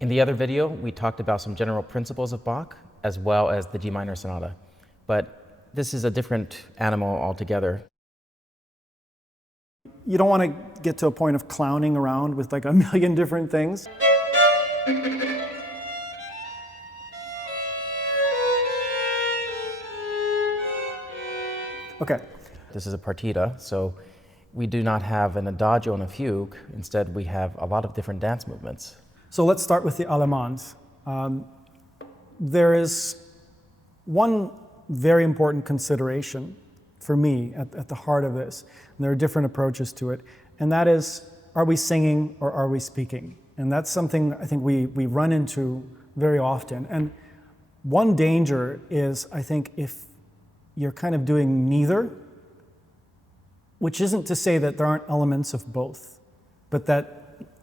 In the other video, we talked about some general principles of Bach, as well as the G minor sonata. But this is a different animal altogether. You don't want to get to a point of clowning around with like a million different things. Okay. This is a partita, so we do not have an adagio and a fugue. Instead, we have a lot of different dance movements. So let's start with the allemande. There is one very important consideration for me at the heart of this, and there are different approaches to it, and that is, are we singing or are we speaking? And that's something I think we run into very often. And one danger is, I think, if you're kind of doing neither, which isn't to say that there aren't elements of both, but that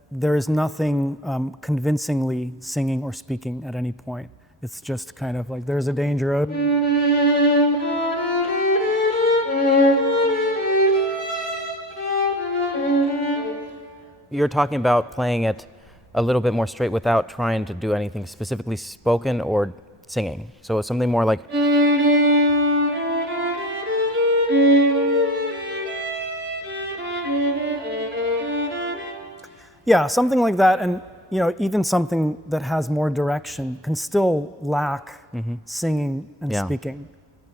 there is nothing convincingly singing or speaking at any point. It's just kind of like there's a danger of... You're talking about playing it a little bit more straight without trying to do anything specifically spoken or singing. So it's something more like... Yeah, something like that, and even something that has more direction can still lack singing and speaking.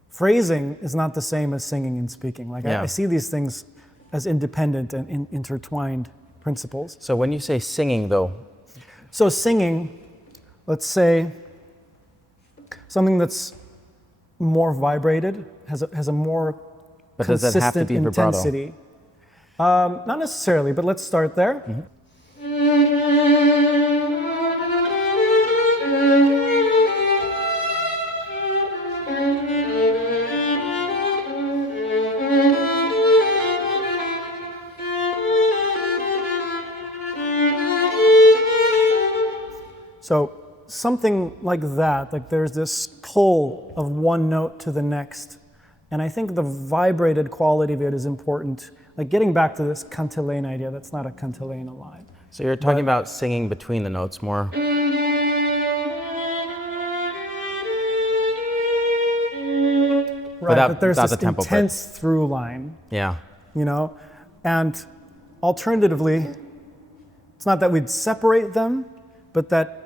Phrasing is not the same as singing and speaking. Like I see these things as independent and intertwined principles. So when you say singing, though? So singing, let's say something that's more vibrated, has a more but does that have to consistent be vibrato? Intensity. Not necessarily, but let's start there. So something like that, like there's this pull of one note to the next. And I think the vibrated quality of it is important. Like getting back to this cantilene idea, that's not a cantilene line. So you're talking about singing between the notes more. Right, but there's this intense through line. Yeah. And alternatively, it's not that we'd separate them, but that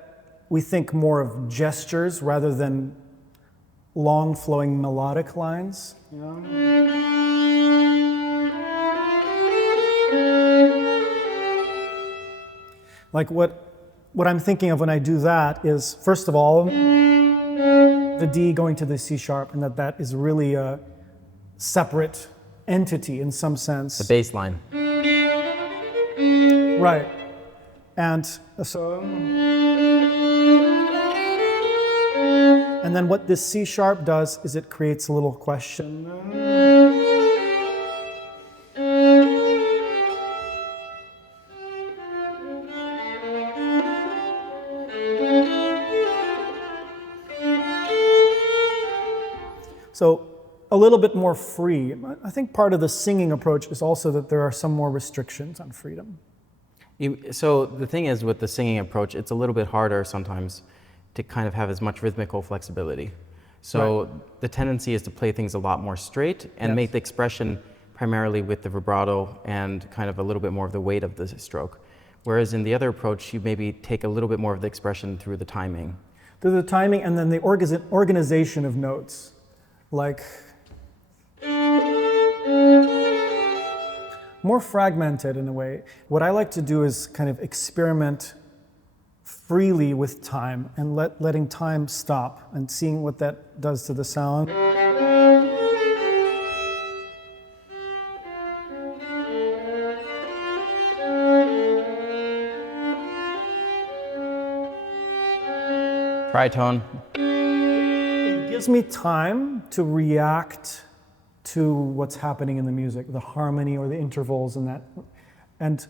we think more of gestures rather than long flowing melodic lines. Like what I'm thinking of when I do that is, first of all, the D going to the C sharp, and that is really a separate entity in some sense. The bass line. Right. And so... And then what this C sharp does is it creates a little question. So a little bit more free. I think part of the singing approach is also that there are some more restrictions on freedom. So the thing is with the singing approach, it's a little bit harder sometimes to kind of have as much rhythmical flexibility. So the tendency is to play things a lot more straight and make the expression primarily with the vibrato and kind of a little bit more of the weight of the stroke. Whereas in the other approach, you maybe take a little bit more of the expression through the timing. Through the timing and then the organization of notes. Like more fragmented in a way. What I like to do is kind of experiment freely with time and letting time stop and seeing what that does to the sound. Tritone. It gives me time to react to what's happening in the music, the harmony or the intervals and that. And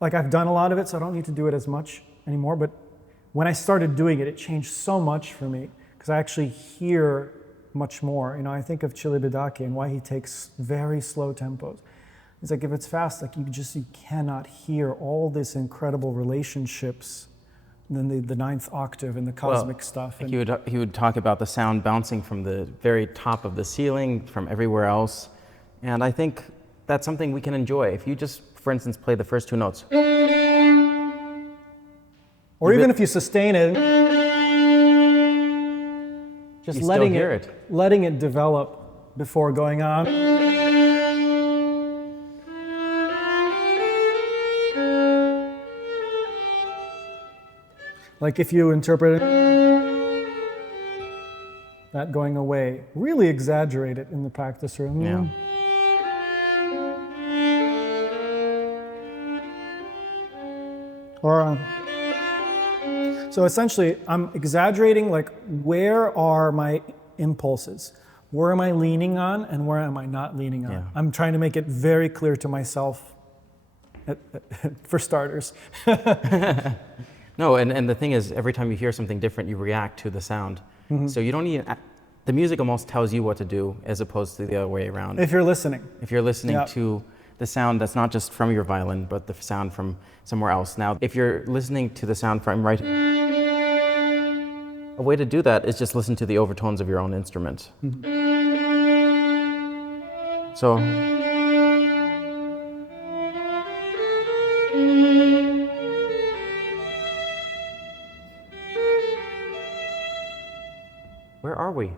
like I've done a lot of it, so I don't need to do it as much anymore, but when I started doing it, it changed so much for me because I actually hear much more. I think of Celibidache and why he takes very slow tempos. It's like if it's fast, like you cannot hear all these incredible relationships then the ninth octave and the cosmic stuff. Like he would talk about the sound bouncing from the very top of the ceiling, from everywhere else. And I think that's something we can enjoy. If you just, for instance, play the first two notes. Or even if you sustain it, just letting it develop before going on. Like if you interpret that going away, really exaggerate it in the practice room. Yeah. Or so essentially, I'm exaggerating like where are my impulses? Where am I leaning on and where am I not leaning on? Yeah. I'm trying to make it very clear to myself, for starters. No, and the thing is, every time you hear something different, you react to the sound. So you don't need, the music almost tells you what to do as opposed to the other way around. If you're listening. If you're listening to the sound that's not just from your violin, but the sound from somewhere else. Now, if you're listening to the sound from right, a way to do that is just listen to the overtones of your own instrument. So, where are we?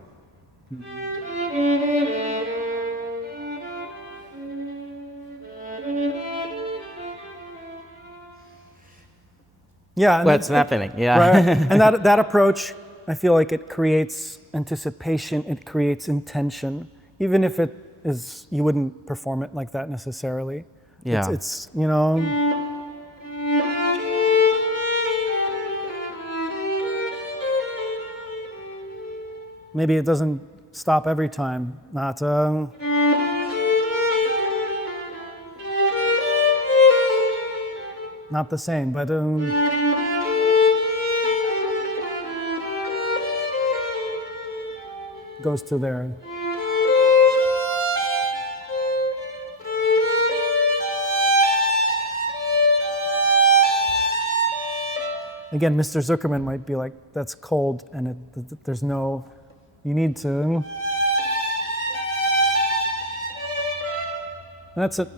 Yeah. What's happening? Yeah. Right? And that approach, I feel like it creates anticipation, it creates intention, even if it is, you wouldn't perform it like that necessarily. Yeah. It's you know. Maybe it doesn't stop every time. Not the same, but goes to there. Again, Mr. Zuckerman might be like, that's cold, and there's no, you need to. And that's it.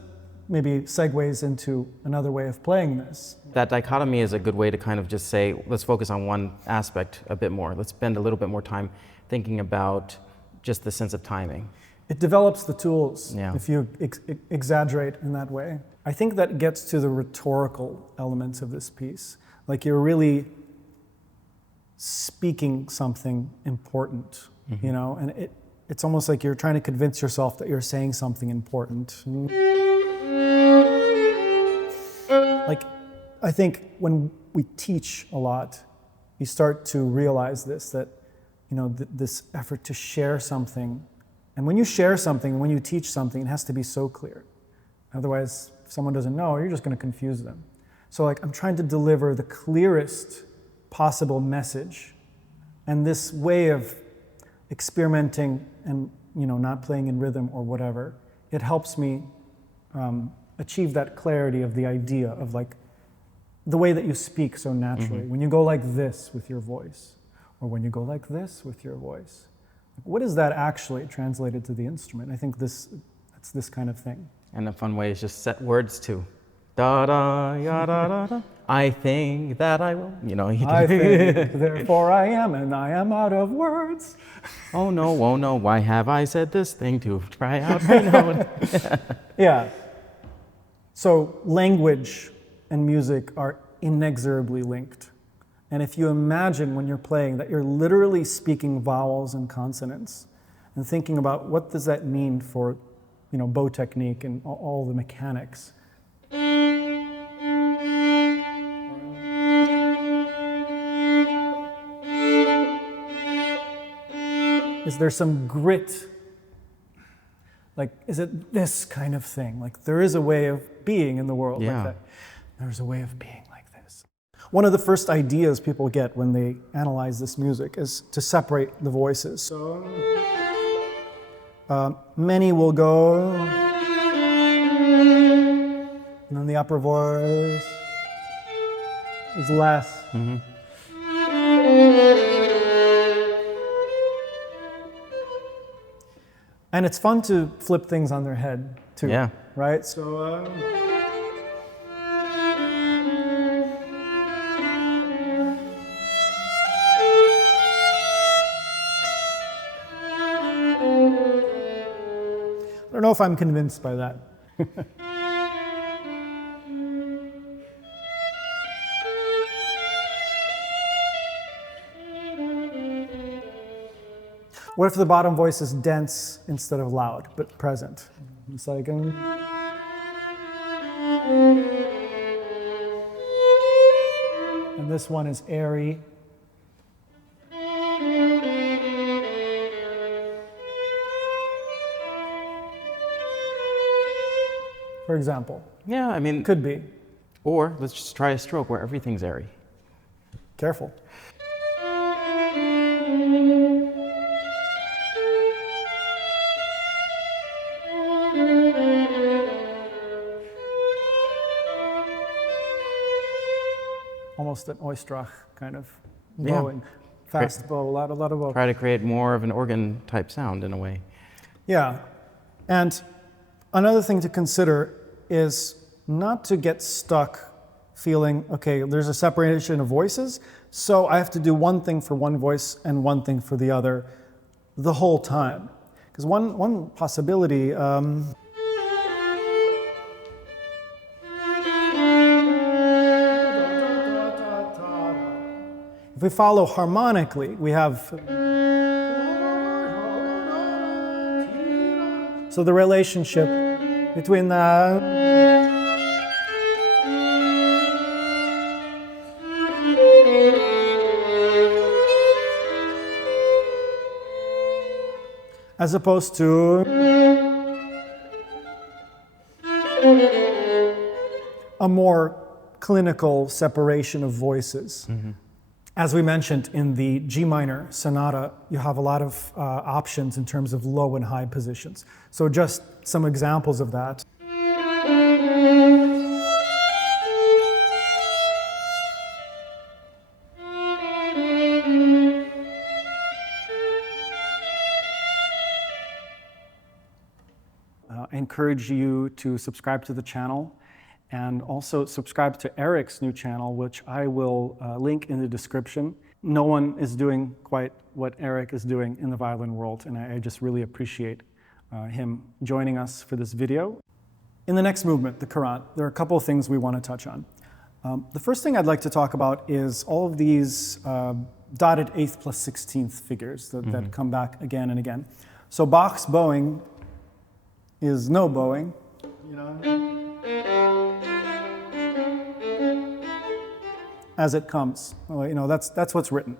Maybe segues into another way of playing this. That dichotomy is a good way to kind of just say, let's focus on one aspect a bit more. Let's spend a little bit more time thinking about just the sense of timing. It develops the tools Yeah. if you exaggerate in that way. I think that gets to the rhetorical elements of this piece. Like you're really speaking something important, you know, and it's almost like you're trying to convince yourself that you're saying something important. Like, I think when we teach a lot, you start to realize this, that, you know, this effort to share something. And when you share something, when you teach something, it has to be so clear. Otherwise, if someone doesn't know, you're just going to confuse them. So like, I'm trying to deliver the clearest possible message. And this way of experimenting and, you know, not playing in rhythm or whatever, it helps me achieve that clarity of the idea of like the way that you speak so naturally. When you go like this with your voice, or when you go like this with your voice, what is that actually translated to the instrument? I think it's this kind of thing. And a fun way is just set words to. Da da ya da da da. I think that I will. You know. I think, therefore I am, and I am out of words. Oh no, why have I said this thing to try out my note? Yeah. So language and music are inexorably linked. And if you imagine when you're playing that you're literally speaking vowels and consonants and thinking about what does that mean for, you know, bow technique and all the mechanics. Is there some grit? Like, is it this kind of thing? Like, there is a way of being in the world like that. There's a way of being like this. One of the first ideas people get when they analyze this music is to separate the voices. So, many will go, and then the upper voice is less. And it's fun to flip things on their head too, Yeah. right? So. I don't know if I'm convinced by that. What if the bottom voice is dense instead of loud, but present? It's like... and this one is airy. For example. Yeah, I mean... Could be. Or let's just try a stroke where everything's airy. Careful. Almost an Oistrach kind of bowing. Yeah. Fast bow, a lot of bow. Try to create more of an organ type sound in a way. Yeah. And another thing to consider is not to get stuck feeling, okay, there's a separation of voices, so I have to do one thing for one voice and one thing for the other the whole time. Because one possibility, if we follow harmonically, we have... So the relationship between the... as opposed to a more clinical separation of voices. Mm-hmm. As we mentioned in the G minor sonata, you have a lot of options in terms of low and high positions. So just some examples of that. I encourage you to subscribe to the channel and also subscribe to Eric's new channel, which I will link in the description. No one is doing quite what Eric is doing in the violin world, and I just really appreciate him joining us for this video. In the next movement, the Courante, there are a couple of things we want to touch on. The first thing I'd like to talk about is all of these dotted 8th plus 16th figures that come back again and again. So Bach's bowing is no bowing, you know, as it comes. Well, you know, that's what's written.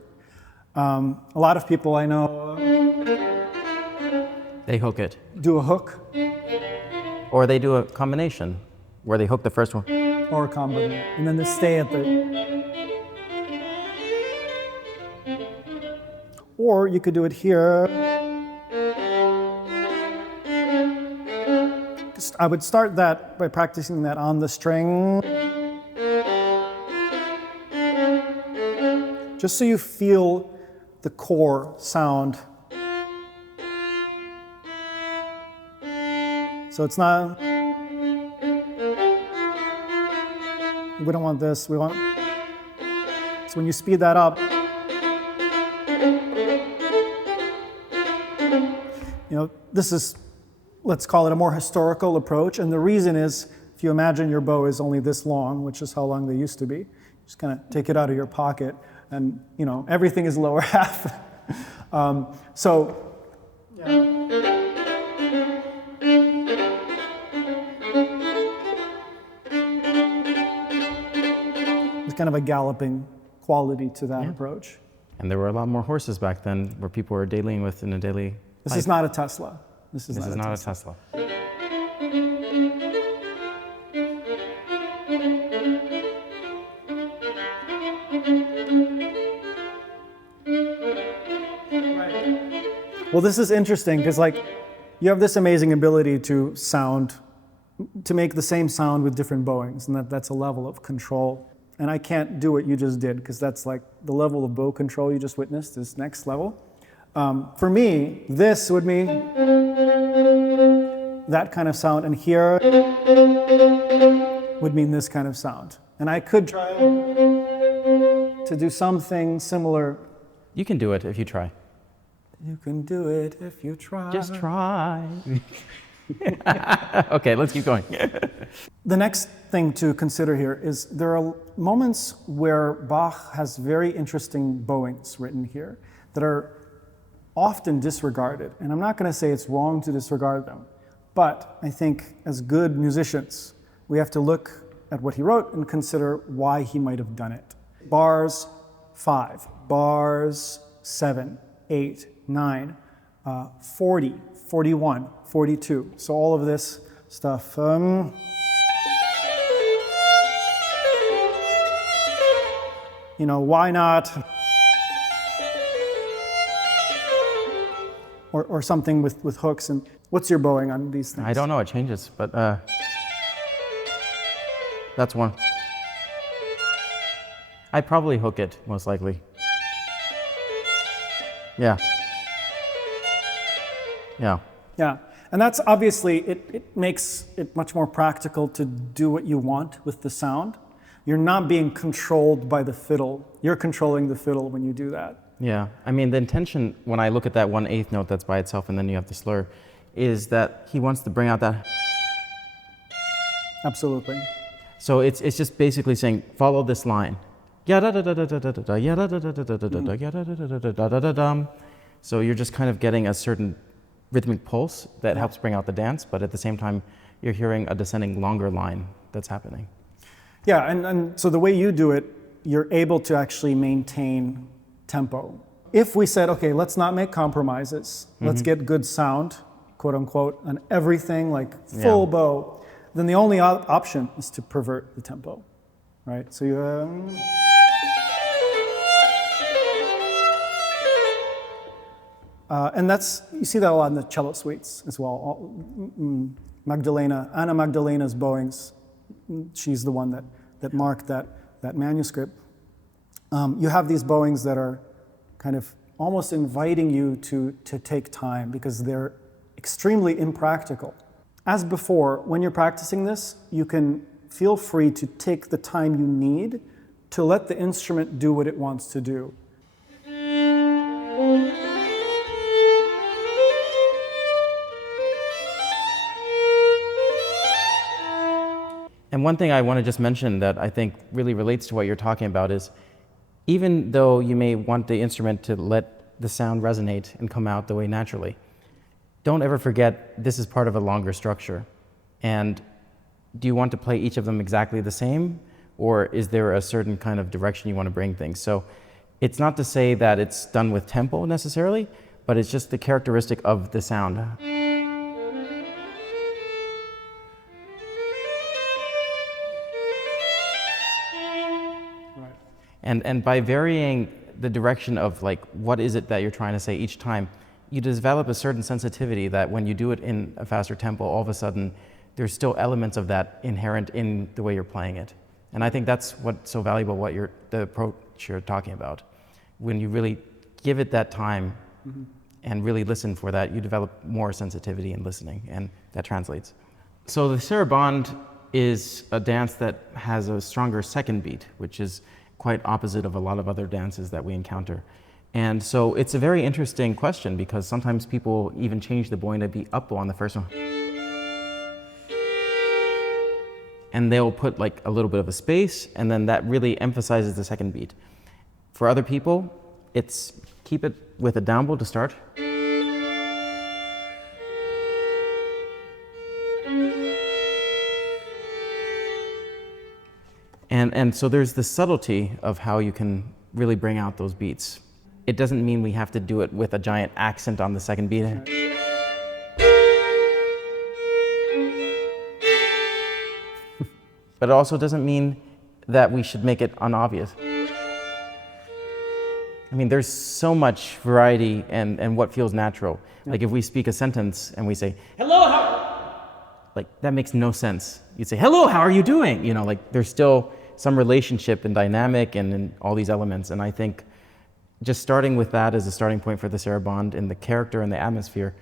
A lot of people I know they hook it. Do a hook. Or they do a combination where they hook the first one. Or a combination. And then they stay at the... Or you could do it here. I would start that by practicing that on the string. Just so you feel the core sound. So it's not... We don't want this, we want... So when you speed that up, you know, this is, let's call it a more historical approach, and the reason is, if you imagine your bow is only this long, which is how long they used to be, just kind of take it out of your pocket, and, you know, everything is lower half. There's kind of a galloping quality to that approach. And there were a lot more horses back then where people were dealing with in a daily This life. is not a Tesla. This is not a Tesla. Well, this is interesting because, like, you have this amazing ability to make the same sound with different bowings, and that's a level of control. And I can't do what you just did because that's like the level of bow control you just witnessed is next level. For me, this would be that kind of sound, and here would mean this kind of sound. And I could try to do something similar. You can do it if you try. You can do it if you try. Just try. Okay, let's keep going. The next thing to consider here is there are moments where Bach has very interesting bowings written here that are often disregarded. And I'm not going to say it's wrong to disregard them, but I think as good musicians, we have to look at what he wrote and consider why he might have done it. Bars 5, bars 7, 8, 9, 40, 41, 42. So all of this stuff. You know, why not? Or something with hooks. And what's your bowing on these things? I don't know, it changes, but that's one. I'd probably hook it, most likely. Yeah. Yeah. Yeah, and that's obviously, it makes it much more practical to do what you want with the sound. You're not being controlled by the fiddle. You're controlling the fiddle when you do that. Yeah, I mean, the intention, when I look at that 1/8 note that's by itself and then you have the slur, is that he wants to bring out that. Absolutely. So it's just basically saying, follow this line. So you're just kind of getting a certain rhythmic pulse that helps bring out the dance, but at the same time, you're hearing a descending longer line that's happening. Yeah, and so the way you do it, you're able to actually maintain tempo. If we said, okay, let's not make compromises, let's get good sound, quote unquote, on everything, like full bow, then the only option is to pervert the tempo, right? So you and that's, you see that a lot in the cello suites as well. Anna Magdalena's bowings, she's the one that marked that manuscript. You have these bowings that are kind of almost inviting you to take time because they're extremely impractical. As before, when you're practicing this, you can feel free to take the time you need to let the instrument do what it wants to do. And one thing I want to just mention that I think really relates to what you're talking about is, even though you may want the instrument to let the sound resonate and come out the way naturally, don't ever forget this is part of a longer structure. And do you want to play each of them exactly the same? Or is there a certain kind of direction you want to bring things? So it's not to say that it's done with tempo necessarily, but it's just the characteristic of the sound. And by varying the direction of like, what is it that you're trying to say each time, you develop a certain sensitivity that when you do it in a faster tempo, all of a sudden, there's still elements of that inherent in the way you're playing it. And I think that's what's so valuable, the approach you're talking about. When you really give it that time and really listen for that, you develop more sensitivity in listening, and that translates. So the sarabande is a dance that has a stronger second beat, which is quite opposite of a lot of other dances that we encounter. And so it's a very interesting question because sometimes people even change the bowing to be up bow on the first one. And they'll put like a little bit of a space, and then that really emphasizes the second beat. For other people, it's keep it with a down bow to start. And so there's the subtlety of how you can really bring out those beats. It doesn't mean we have to do it with a giant accent on the second beat. But it also doesn't mean that we should make it unobvious. I mean, there's so much variety and what feels natural. Like if we speak a sentence and we say, hello, how, like that makes no sense. You'd say, hello, how are you doing? You know, like there's still some relationship and dynamic and all these elements. And I think just starting with that as a starting point for the sarabande and the character and the atmosphere,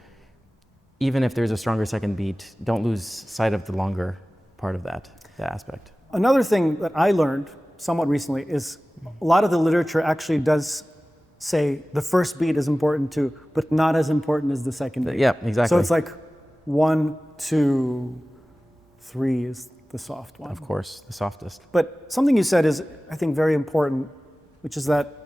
even if there's a stronger second beat, don't lose sight of the longer part of that aspect. Another thing that I learned somewhat recently is a lot of the literature actually does say the first beat is important too, but not as important as the second beat. Yeah, exactly. So it's like 1, 2, 3 is the soft one. Of course, the softest. But something you said is, I think, very important, which is that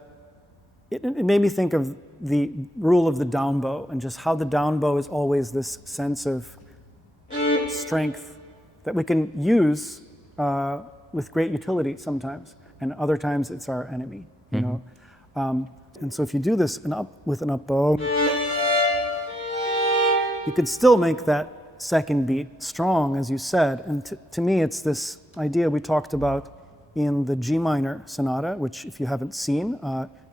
it made me think of the rule of the down bow and just how the down bow is always this sense of strength that we can use with great utility sometimes, and other times it's our enemy, you know. And so if you do this with an up bow, you could still make that second beat strong, as you said. And to me, it's this idea we talked about in the G minor sonata, which if you haven't seen,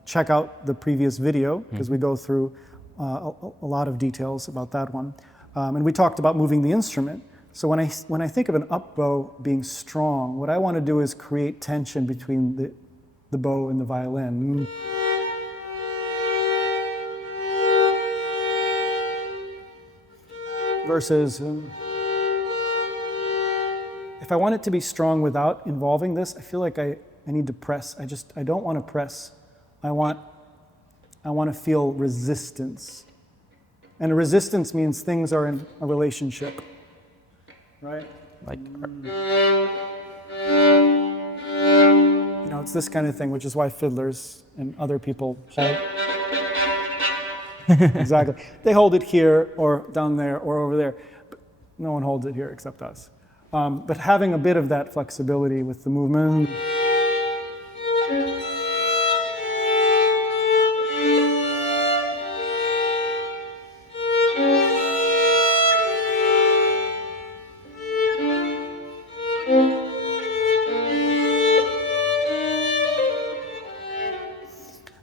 check out the previous video, because we go through a lot of details about that one. And we talked about moving the instrument. So when I think of an up bow being strong, what I want to do is create tension between the bow and the violin. Versus, if I want it to be strong without involving this, I feel like I need to press. I don't want to press. I want to feel resistance. And a resistance means things are in a relationship, right? Like, you know, it's this kind of thing, which is why fiddlers and other people hold. Exactly. They hold it here or down there or over there. But no one holds it here except us. But having a bit of that flexibility with the movement.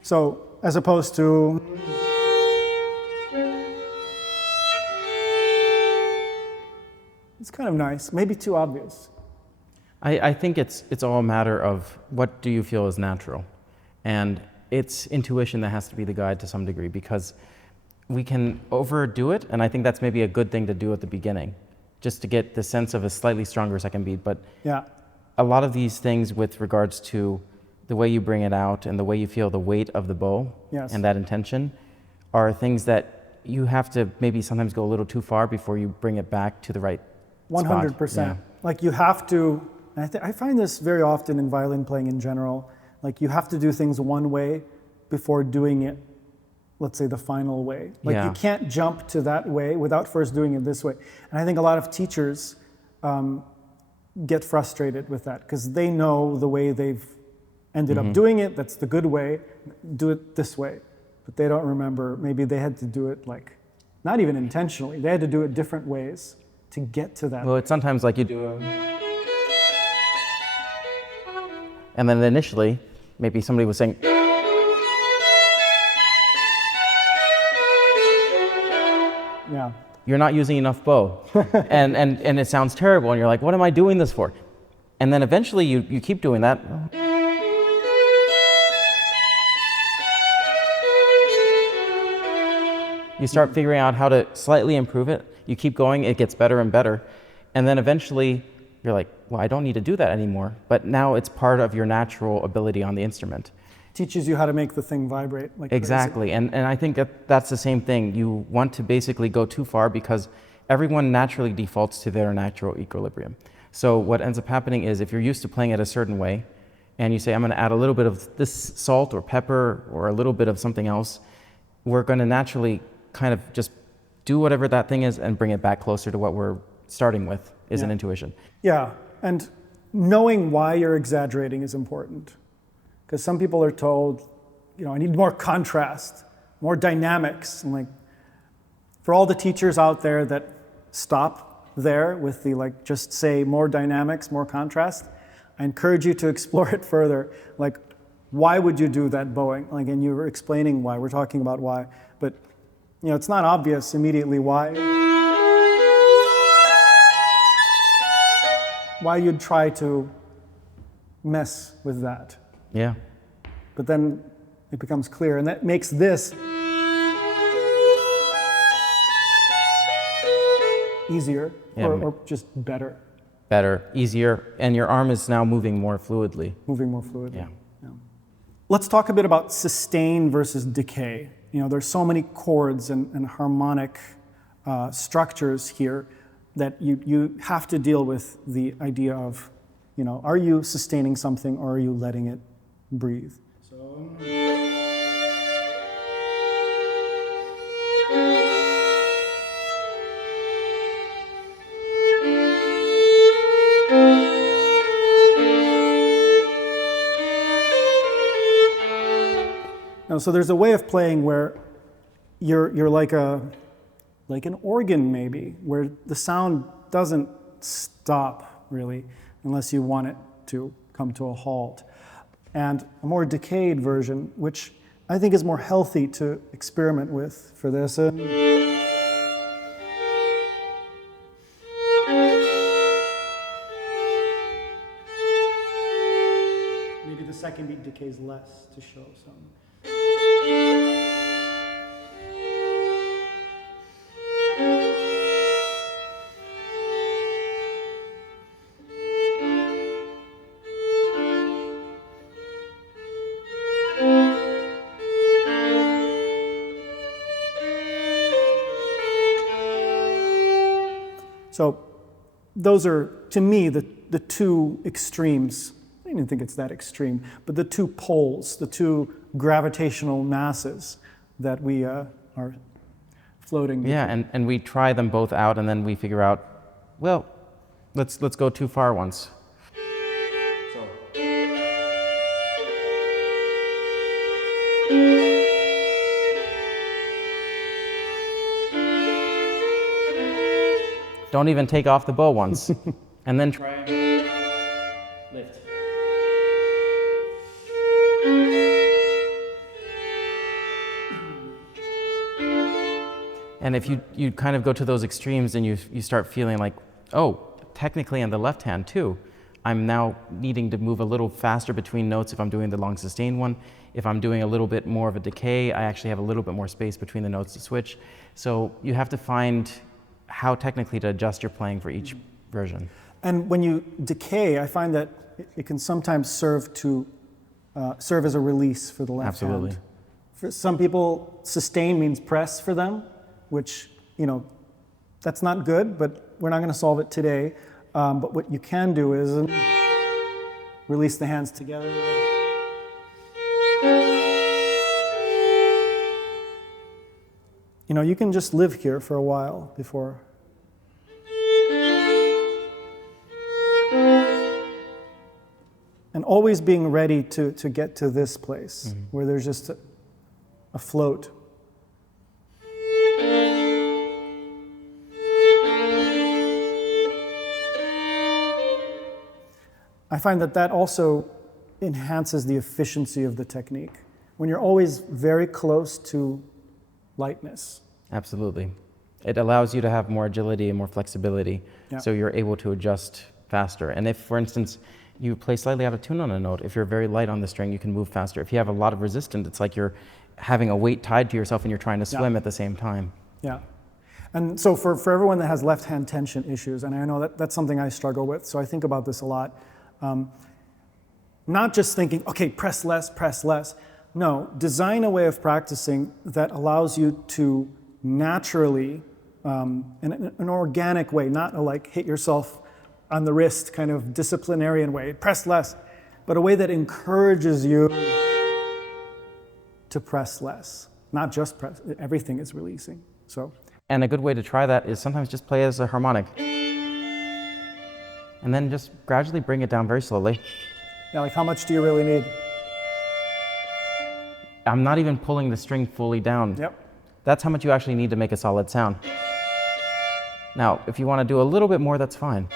So, as opposed to it's kind of nice, maybe too obvious. I think it's all a matter of what do you feel is natural. And it's intuition that has to be the guide to some degree, because we can overdo it, and I think that's maybe a good thing to do at the beginning, just to get the sense of a slightly stronger second beat. But yeah, a lot of these things with regards to the way you bring it out and the way you feel the weight of the bow, yes, and that intention are things that you have to maybe sometimes go a little too far before you bring it back to the right 100%. Yeah. Like you have to, and I find this very often in violin playing in general, like you have to do things one way before doing it, let's say, the final way. Like Yeah. you can't jump to that way without first doing it this way. And I think a lot of teachers get frustrated with that because they know the way they've ended up doing it, that's the good way, do it this way. But they don't remember, maybe they had to do it like, not even intentionally, they had to do it different ways to get to that. Well, it's sometimes like you do a... And then initially, maybe somebody was saying... Yeah. You're not using enough bow. and it sounds terrible, and you're like, what am I doing this for? And then eventually you keep doing that. You start figuring out how to slightly improve it. You keep going, it gets better and better. And then eventually you're like, well, I don't need to do that anymore. But now it's part of your natural ability on the instrument. Teaches you how to make the thing vibrate like Exactly. crazy. And I think that's the same thing. You want to basically go too far because everyone naturally defaults to their natural equilibrium. So what ends up happening is if you're used to playing it a certain way and you say, I'm going to add a little bit of this salt or pepper or a little bit of something else, we're going to naturally kind of just do whatever that thing is and bring it back closer to what we're starting with is an intuition. Yeah, and knowing why you're exaggerating is important. Because some people are told, you know, I need more contrast, more dynamics. And like, for all the teachers out there that stop there with the like, just say more dynamics, more contrast, I encourage you to explore it further. Like, why would you do that bowing? Like, and you were explaining why, we're talking about why, but you know, it's not obvious immediately why you'd try to mess with that. Yeah. But then it becomes clear, and that makes this easier, Yeah. or just better. Better, easier, and your arm is now moving more fluidly. Moving more fluidly. Yeah. Yeah. Let's talk a bit about sustain versus decay. You know, there's so many chords and harmonic structures here that you have to deal with the idea of, you know, are you sustaining something or are you letting it breathe? So there's a way of playing where you're like an organ maybe, where the sound doesn't stop really unless you want it to come to a halt. And a more decayed version, which I think is more healthy to experiment with for this. Maybe the second beat decays less to show some. So those are, to me, the two extremes. I don't even think it's that extreme, but the two poles, the two gravitational masses that we are floating. Yeah, and we try them both out, and then we figure out, well, let's go too far once. Don't even take off the bow once, and then try and lift. And if you kind of go to those extremes and you start feeling like, oh, technically on the left hand too, I'm now needing to move a little faster between notes if I'm doing the long sustained one. If I'm doing a little bit more of a decay, I actually have a little bit more space between the notes to switch. So you have to find how technically to adjust your playing for each version. And when you decay, I find that it can sometimes serve as a release for the left hand. Absolutely. For some people, sustain means press for them, which, you know, that's not good, but we're not going to solve it today. But what you can do is release the hands together. You know, you can just live here for a while before. And always being ready to get to this place where there's just a float. I find that also enhances the efficiency of the technique. When you're always very close to lightness. Absolutely. It allows you to have more agility and more flexibility, so you're able to adjust faster. And if, for instance, you play slightly out of tune on a note, if you're very light on the string, you can move faster. If you have a lot of resistance, it's like you're having a weight tied to yourself and you're trying to swim at the same time. Yeah. And so for everyone that has left-hand tension issues, and I know that's something I struggle with, so I think about this a lot, not just thinking, okay, press less, press less. No, design a way of practicing that allows you to naturally, in an organic way, not like hit yourself on the wrist kind of disciplinarian way, press less, but a way that encourages you to press less, not just press, everything is releasing. So. And a good way to try that is sometimes just play as a harmonic. And then just gradually bring it down very slowly. Yeah, like how much do you really need? I'm not even pulling the string fully down. Yep. That's how much you actually need to make a solid sound. Now, if you want to do a little bit more, that's fine.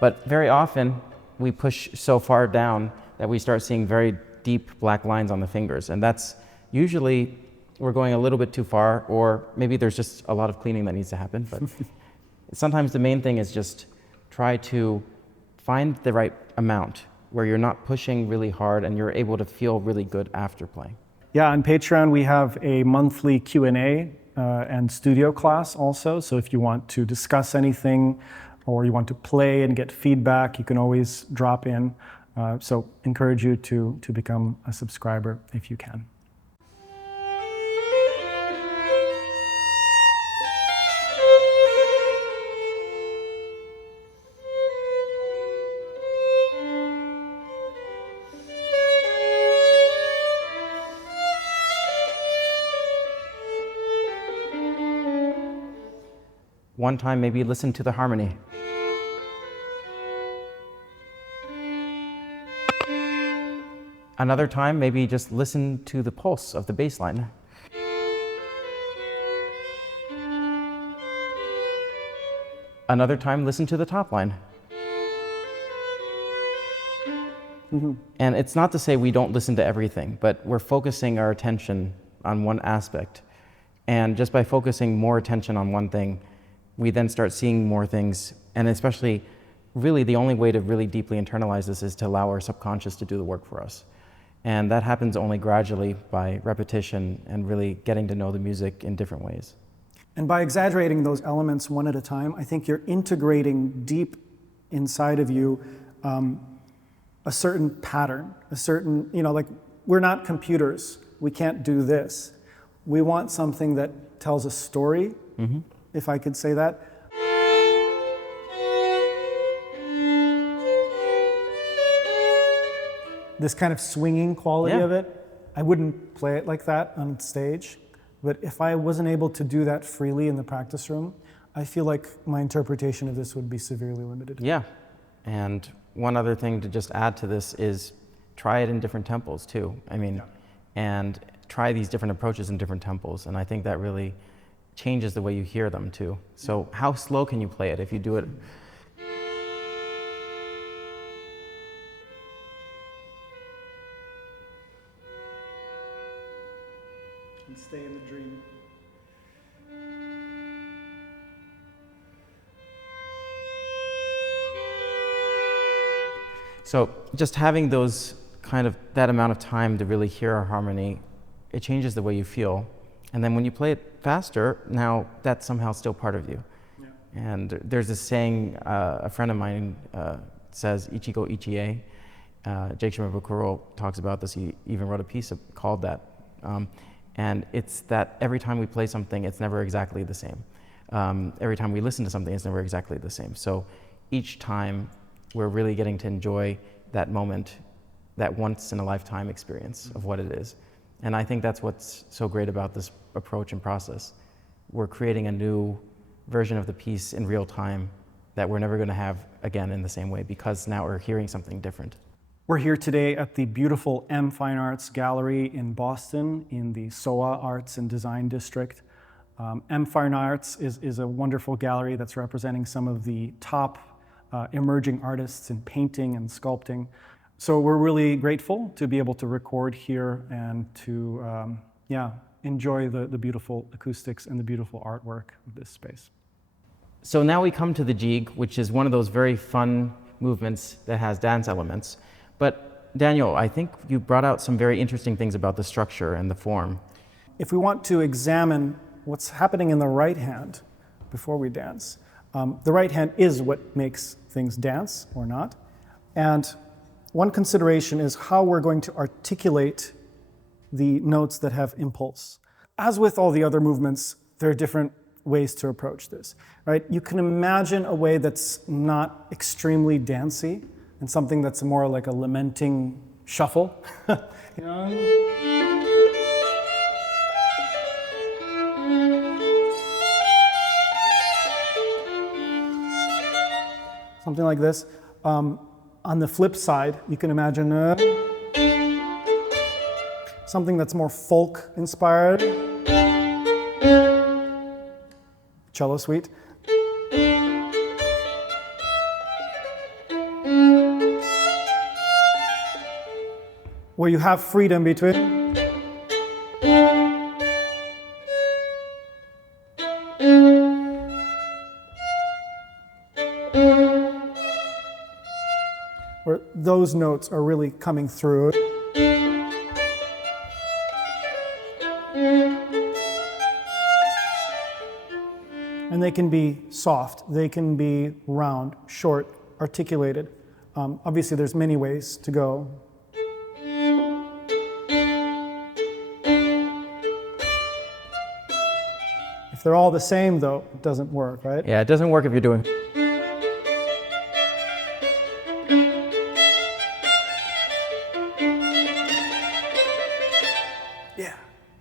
But very often, we push so far down that we start seeing very deep black lines on the fingers. And that's usually, we're going a little bit too far, or maybe there's just a lot of cleaning that needs to happen. But sometimes the main thing is just try to find the right amount, where you're not pushing really hard and you're able to feel really good after playing. Yeah, on Patreon we have a monthly Q&A and studio class also. So if you want to discuss anything or you want to play and get feedback, you can always drop in. So encourage you to become a subscriber if you can. One time, maybe listen to the harmony. Another time, maybe just listen to the pulse of the bass line. Another time, listen to the top line. And it's not to say we don't listen to everything, but we're focusing our attention on one aspect. And just by focusing more attention on one thing, we then start seeing more things. And especially, really, the only way to really deeply internalize this is to allow our subconscious to do the work for us. And that happens only gradually by repetition and really getting to know the music in different ways. And by exaggerating those elements one at a time, I think you're integrating deep inside of you a certain pattern, a certain, like we're not computers. We can't do this. We want something that tells a story, if I could say that. This kind of swinging quality of it, I wouldn't play it like that on stage. But if I wasn't able to do that freely in the practice room, I feel like my interpretation of this would be severely limited. Yeah, and one other thing to just add to this is try it in different tempos too. And try these different approaches in different tempos. And I think that really changes the way you hear them too. So how slow can you play it if you do it? And stay in the dream. So just having those that amount of time to really hear our harmony, it changes the way you feel. And then when you play it faster, now that's somehow still part of you. Yeah. And there's this saying, a friend of mine says, Ichigo Ichie. Jake Shimabukuro talks about this. He even wrote a piece called that. And it's that every time we play something, it's never exactly the same. Every time we listen to something, it's never exactly the same. So each time, we're really getting to enjoy that moment, that once-in-a-lifetime experience of what it is. And I think that's what's so great about this approach and process. We're creating a new version of the piece in real time that we're never going to have again in the same way, because now we're hearing something different. We're here today at the beautiful M Fine Arts Gallery in Boston in the SOA Arts and Design District. M Fine Arts is a wonderful gallery that's representing some of the top emerging artists in painting and sculpting. So we're really grateful to be able to record here and to enjoy the beautiful acoustics and the beautiful artwork of this space. So now we come to the jig, which is one of those very fun movements that has dance elements. But Daniel, I think you brought out some very interesting things about the structure and the form. If we want to examine what's happening in the right hand before we dance, the right hand is what makes things dance or not. And one consideration is how we're going to articulate the notes that have impulse. As with all the other movements, there are different ways to approach this, right? You can imagine a way that's not extremely dancey and something that's more like a lamenting shuffle. You know? Something like this. On the flip side, you can imagine something that's more folk inspired. Cello suite. Where you have freedom between. Where those notes are really coming through. And they can be soft, they can be round, short, articulated. Obviously, there's many ways to go. If they're all the same, though, it doesn't work, right? Yeah, it doesn't work if you're doing. Yeah.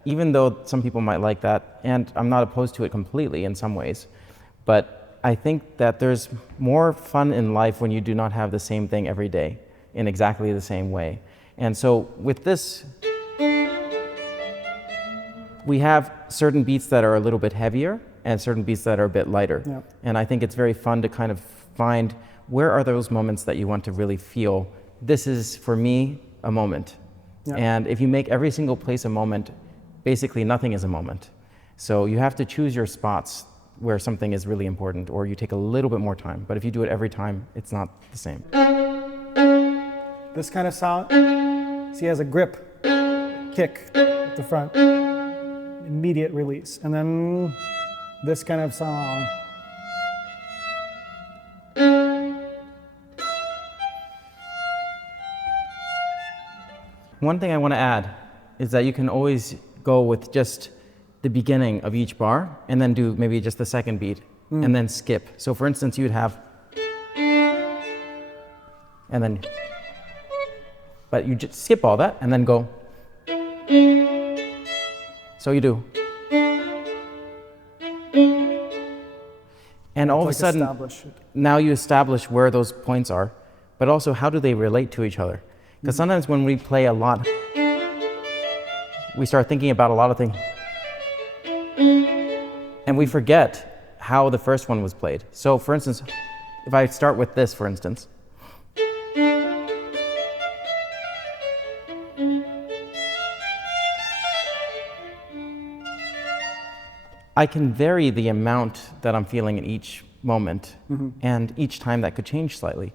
Even though some people might like that, and I'm not opposed to it completely in some ways, but I think that there's more fun in life when you do not have the same thing every day in exactly the same way. And so with this, we have certain beats that are a little bit heavier and certain beats that are a bit lighter. Yeah. And I think it's very fun to kind of find where are those moments that you want to really feel, this is, for me, a moment. Yeah. And if you make every single place a moment, basically nothing is a moment. So you have to choose your spots where something is really important, or you take a little bit more time. But if you do it every time, it's not the same. This kind of sound, see, has a grip, kick at the front, immediate release. And then this kind of sound. One thing I want to add is that you can always go with just the beginning of each bar and then do maybe just the second beat and then skip. So for instance, you'd have, and then, but you just skip all that and then go. So you do. And all of a sudden, now you establish where those points are, but also how do they relate to each other? Because sometimes when we play a lot, we start thinking about a lot of things. And we forget how the first one was played. So for instance, if I start with this, for instance. I can vary the amount that I'm feeling in each moment, and each time that could change slightly.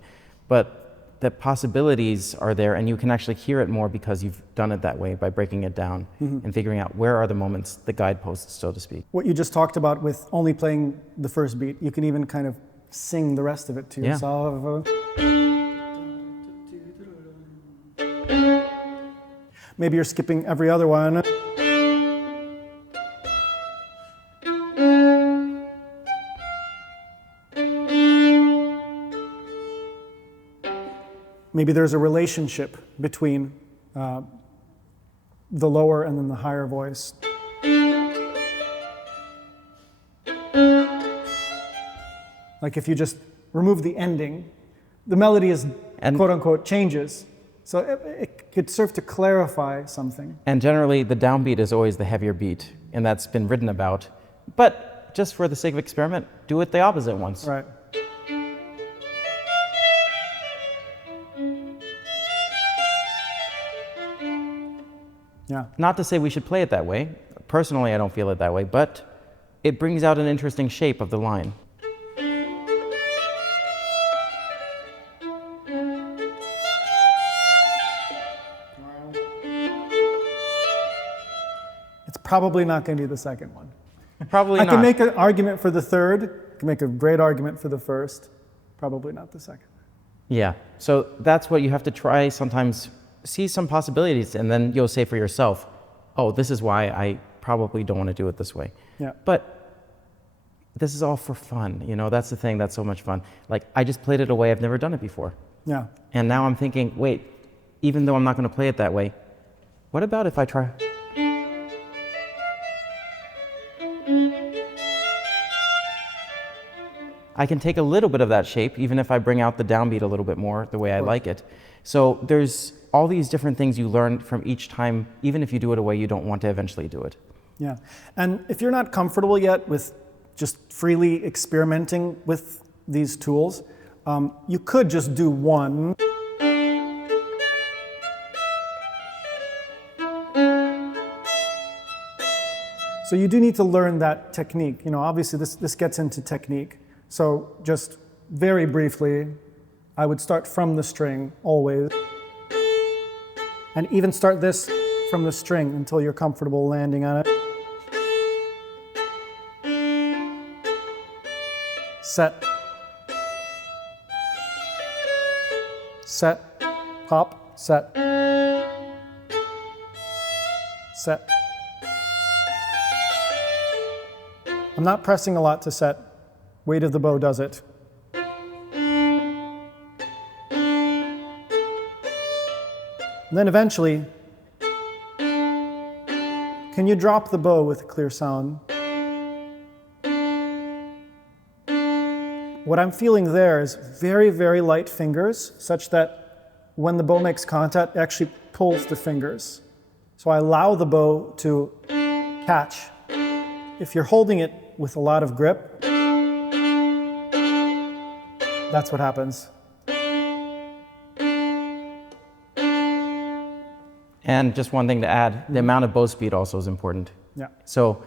But the possibilities are there, and you can actually hear it more because you've done it that way by breaking it down and figuring out where are the moments, the guideposts, so to speak. What you just talked about with only playing the first beat, you can even kind of sing the rest of it to yourself. Maybe you're skipping every other one. Maybe there's a relationship between the lower and then the higher voice. Like if you just remove the ending, the melody is quote unquote changes. So it could serve to clarify something. And generally the downbeat is always the heavier beat, and that's been written about. But just for the sake of experiment, do it the opposite once. Right. Yeah. Not to say we should play it that way. Personally, I don't feel it that way, but it brings out an interesting shape of the line. It's probably not going to be the second one. Probably not. I can make an argument for the third. I can make a great argument for the first. Probably not the second. Yeah. So that's what you have to try sometimes. See some possibilities, and then you'll say for yourself, oh, this is why I probably don't want to do it this way. Yeah. But this is all for fun, you know, that's the thing that's so much fun. Like, I just played it a way I've never done it before. Yeah. And now I'm thinking, wait, even though I'm not going to play it that way, what about if I try? I can take a little bit of that shape, even if I bring out the downbeat a little bit more, the way I like it. So there's all these different things you learn from each time, even if you do it a way you don't want to eventually do it. Yeah. And if you're not comfortable yet with just freely experimenting with these tools, you could just do one. So you do need to learn that technique. You know, obviously this gets into technique. So just very briefly, I would start from the string always, and even start this from the string until you're comfortable landing on it. Set. Set. Pop. Set. Set. I'm not pressing a lot to set. Weight of the bow does it. And then eventually, can you drop the bow with a clear sound? What I'm feeling there is very, very light fingers, such that when the bow makes contact, it actually pulls the fingers. So I allow the bow to catch. If you're holding it with a lot of grip, that's what happens. And just one thing to add, the amount of bow speed also is important. Yeah. So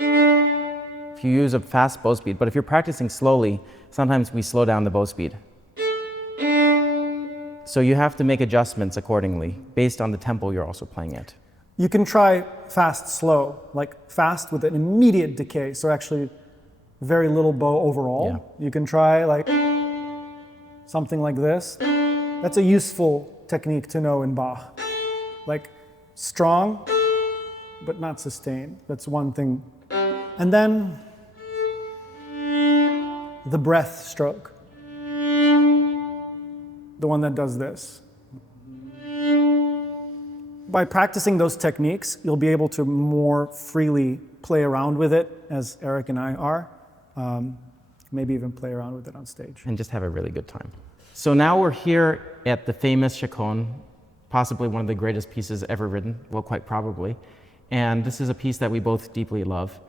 if you use a fast bow speed, but if you're practicing slowly, sometimes we slow down the bow speed. So you have to make adjustments accordingly based on the tempo you're also playing at. You can try fast, slow, like fast with an immediate decay, so actually very little bow overall. Yeah. You can try like something like this. That's a useful technique to know in Bach. Like strong, but not sustained. That's one thing. And then the breath stroke. The one that does this. By practicing those techniques, you'll be able to more freely play around with it, as Eric and I are. Maybe even play around with it on stage. And just have a really good time. So now we're here at the famous Chaconne, possibly one of the greatest pieces ever written, well, quite probably. And this is a piece that we both deeply love.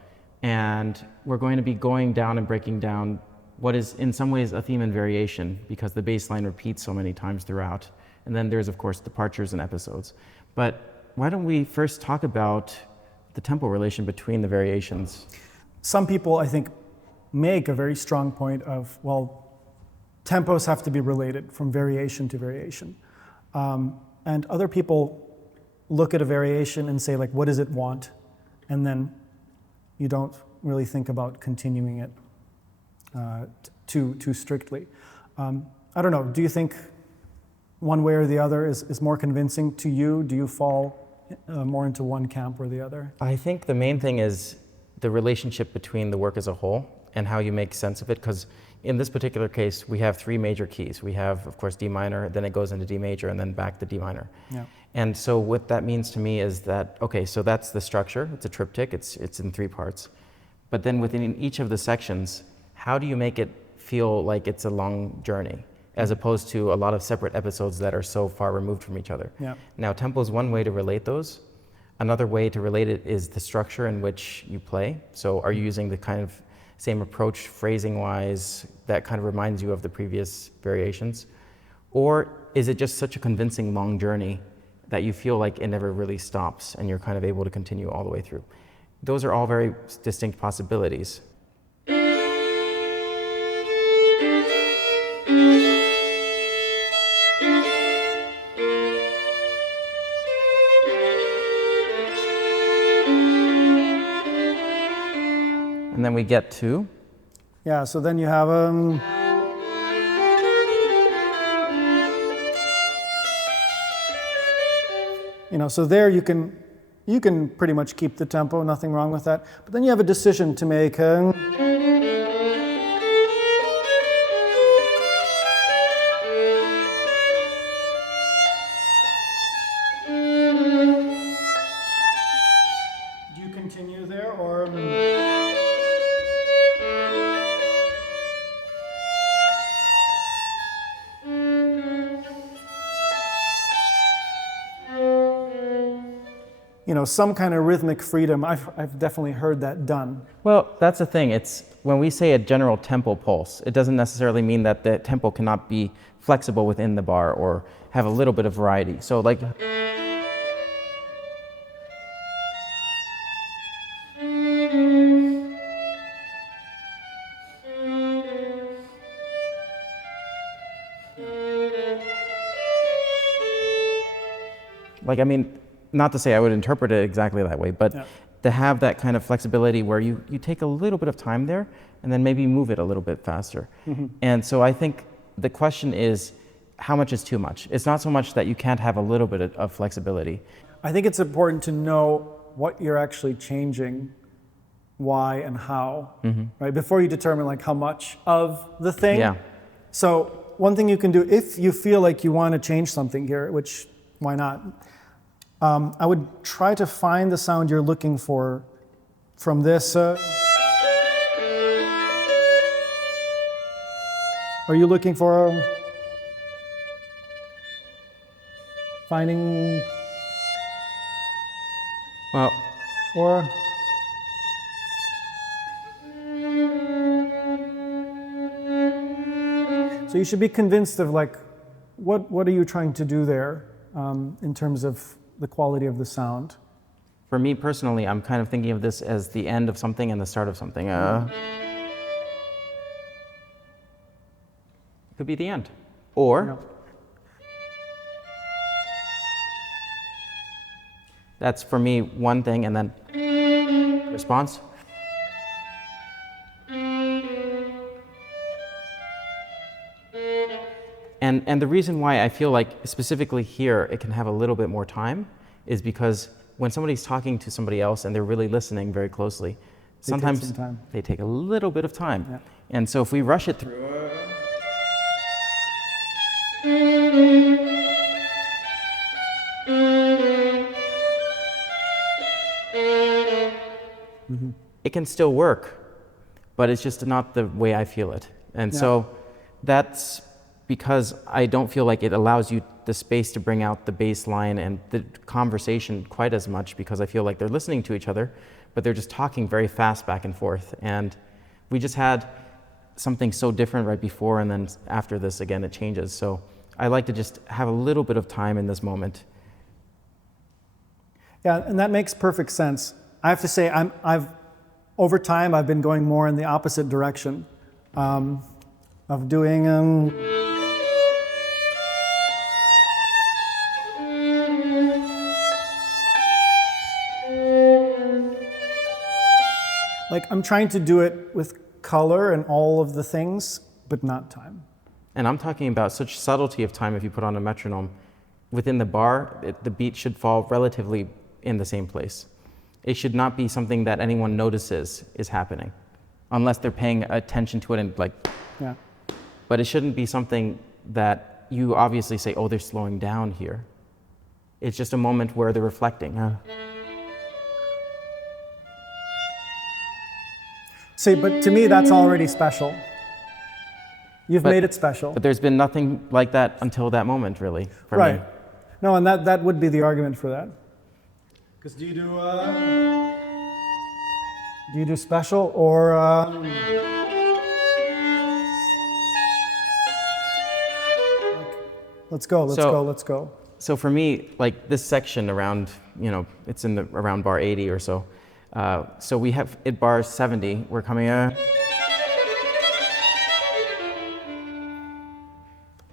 And we're going to be going down and breaking down what is in some ways a theme and variation, because the bass line repeats so many times throughout. And then there's, of course, departures and episodes. But why don't we first talk about the tempo relation between the variations? Some people, I think, make a very strong point of, well, tempos have to be related from variation to variation. And other people look at a variation and say, like, what does it want? And then you don't really think about continuing it too strictly. I don't know, do you think one way or the other is more convincing to you? Do you fall more into one camp or the other? I think the main thing is the relationship between the work as a whole and how you make sense of it, because in this particular case, we have three major keys. We have, of course, D minor, then it goes into D major, and then back to D minor. Yeah. And so what that means to me is that, okay, so that's the structure. It's a triptych. It's in three parts. But then within each of the sections, how do you make it feel like it's a long journey, as opposed to a lot of separate episodes that are so far removed from each other? Yeah. Now, tempo is one way to relate those. Another way to relate it is the structure in which you play. So are you using the kind of same approach phrasing-wise that kind of reminds you of the previous variations? Or is it just such a convincing long journey that you feel like it never really stops and you're kind of able to continue all the way through? Those are all very distinct possibilities. And then we get to? Yeah, so then you have so there you can pretty much keep the tempo, nothing wrong with that. But then you have a decision to make. Do you continue there or? Some kind of rhythmic freedom. I've definitely heard that done. Well, that's the thing. It's when we say a general tempo pulse, it doesn't necessarily mean that the tempo cannot be flexible within the bar or have a little bit of variety. So like, Like, I mean, not to say I would interpret it exactly that way, but to have that kind of flexibility where you take a little bit of time there and then maybe move it a little bit faster. And so I think the question is, how much is too much? It's not so much that you can't have a little bit of flexibility. I think it's important to know what you're actually changing, why and how, right? Before you determine like how much of the thing. Yeah. So one thing you can do, if you feel like you want to change something here, which why not? I would try to find the sound you're looking for from this. Are you looking for finding Well, or so you should be convinced of like what are you trying to do there in terms of the quality of the sound. for me personally, I'm kind of thinking of this as the end of something and the start of something. It could be the end. Or that's for me one thing, and then response. And the reason why I feel like specifically here it can have a little bit more time is because when somebody's talking to somebody else and they're really listening very closely, sometimes they take a little bit of time. Yeah. And so if we rush it through, it can still work, but it's just not the way I feel it. And so that's because I don't feel like it allows you the space to bring out the bass line and the conversation quite as much, because I feel like they're listening to each other, but they're just talking very fast back and forth. And we just had something so different right before, and then after this, again, it changes. So I like to just have a little bit of time in this moment. Yeah, and that makes perfect sense. I have to say, over time, I've been going more in the opposite direction of doing. Like, I'm trying to do it with color and all of the things, but not time. And I'm talking about such subtlety of time. If you put on a metronome, within the bar, the beat should fall relatively in the same place. It should not be something that anyone notices is happening, unless they're paying attention to it and like. Yeah. But it shouldn't be something that you obviously say, oh, they're slowing down here. It's just a moment where they're reflecting. See, but to me, that's already special. You've made it special. But there's been nothing like that until that moment, really, for me. Right. No, and that would be the argument for that. Because do you do special or let's go. So for me, like this section around, it's in around bar 80 or so. So we have at bar 70, we're coming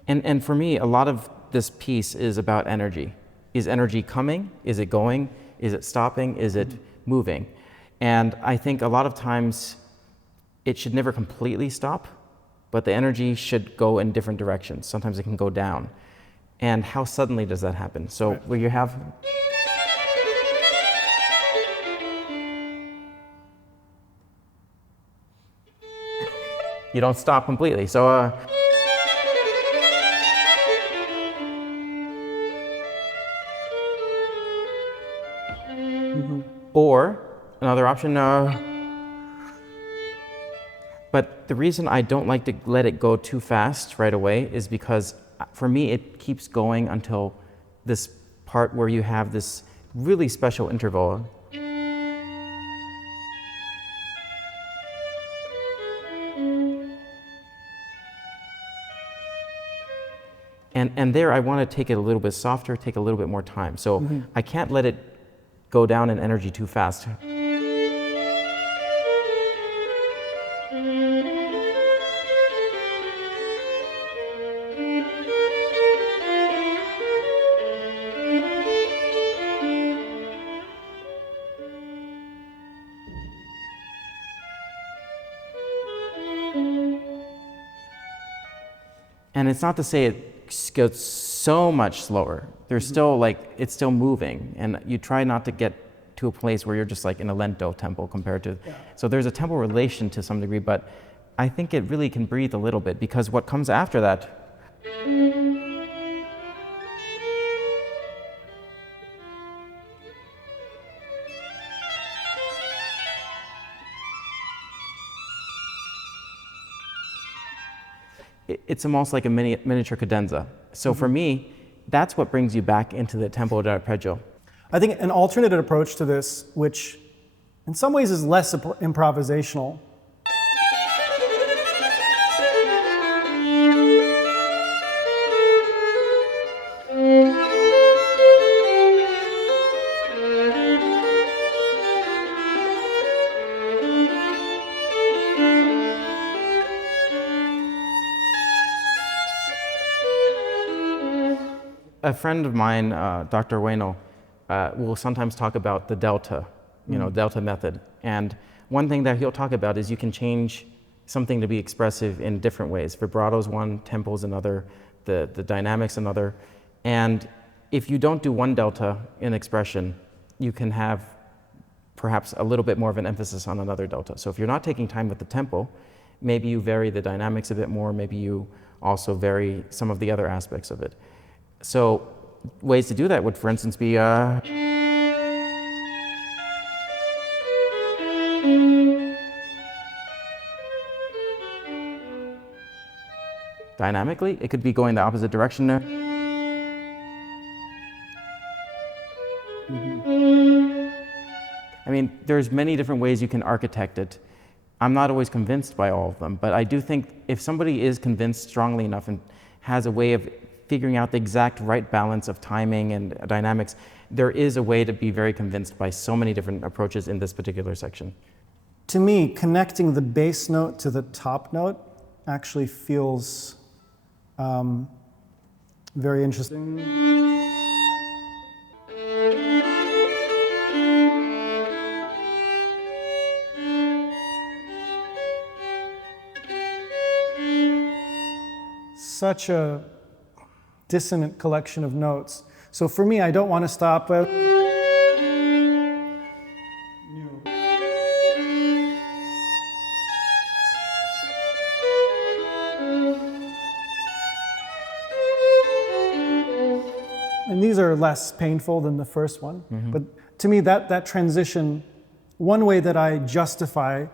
and for me, a lot of this piece is about energy. Is energy coming? Is it going? Is it stopping? Is it moving? And I think a lot of times it should never completely stop, but the energy should go in different directions. Sometimes it can go down. And how suddenly does that happen? So where you have you don't stop completely. So or another option, but the reason I don't like to let it go too fast right away is because for me it keeps going until this part where you have this really special interval. And there I want to take it a little bit softer, take a little bit more time. So I can't let it go down in energy too fast. And it's not to say it goes so much slower. There's still like, it's still moving, and you try not to get to a place where you're just like in a lento tempo compared to, so there's a tempo relation to some degree, but I think it really can breathe a little bit, because what comes after that, it's almost like a miniature cadenza. So for me, that's what brings you back into the tempo d'arpeggio. I think an alternate approach to this, which in some ways is less improvisational, a friend of mine, Dr. Ueno, will sometimes talk about the delta, delta method. And one thing that he'll talk about is you can change something to be expressive in different ways. Vibrato's one, tempo's another, the dynamics another. And if you don't do one delta in expression, you can have perhaps a little bit more of an emphasis on another delta. So if you're not taking time with the tempo, maybe you vary the dynamics a bit more, maybe you also vary some of the other aspects of it. So ways to do that would, for instance, be dynamically. It could be going the opposite direction there. I mean, there's many different ways you can architect it. I'm not always convinced by all of them, but I do think if somebody is convinced strongly enough and has a way of figuring out the exact right balance of timing and dynamics, there is a way to be very convinced by so many different approaches in this particular section. To me, connecting the bass note to the top note actually feels very interesting. Such a dissonant collection of notes. So for me, I don't want to stop with. And these are less painful than the first one. But to me, that transition, one way that I justify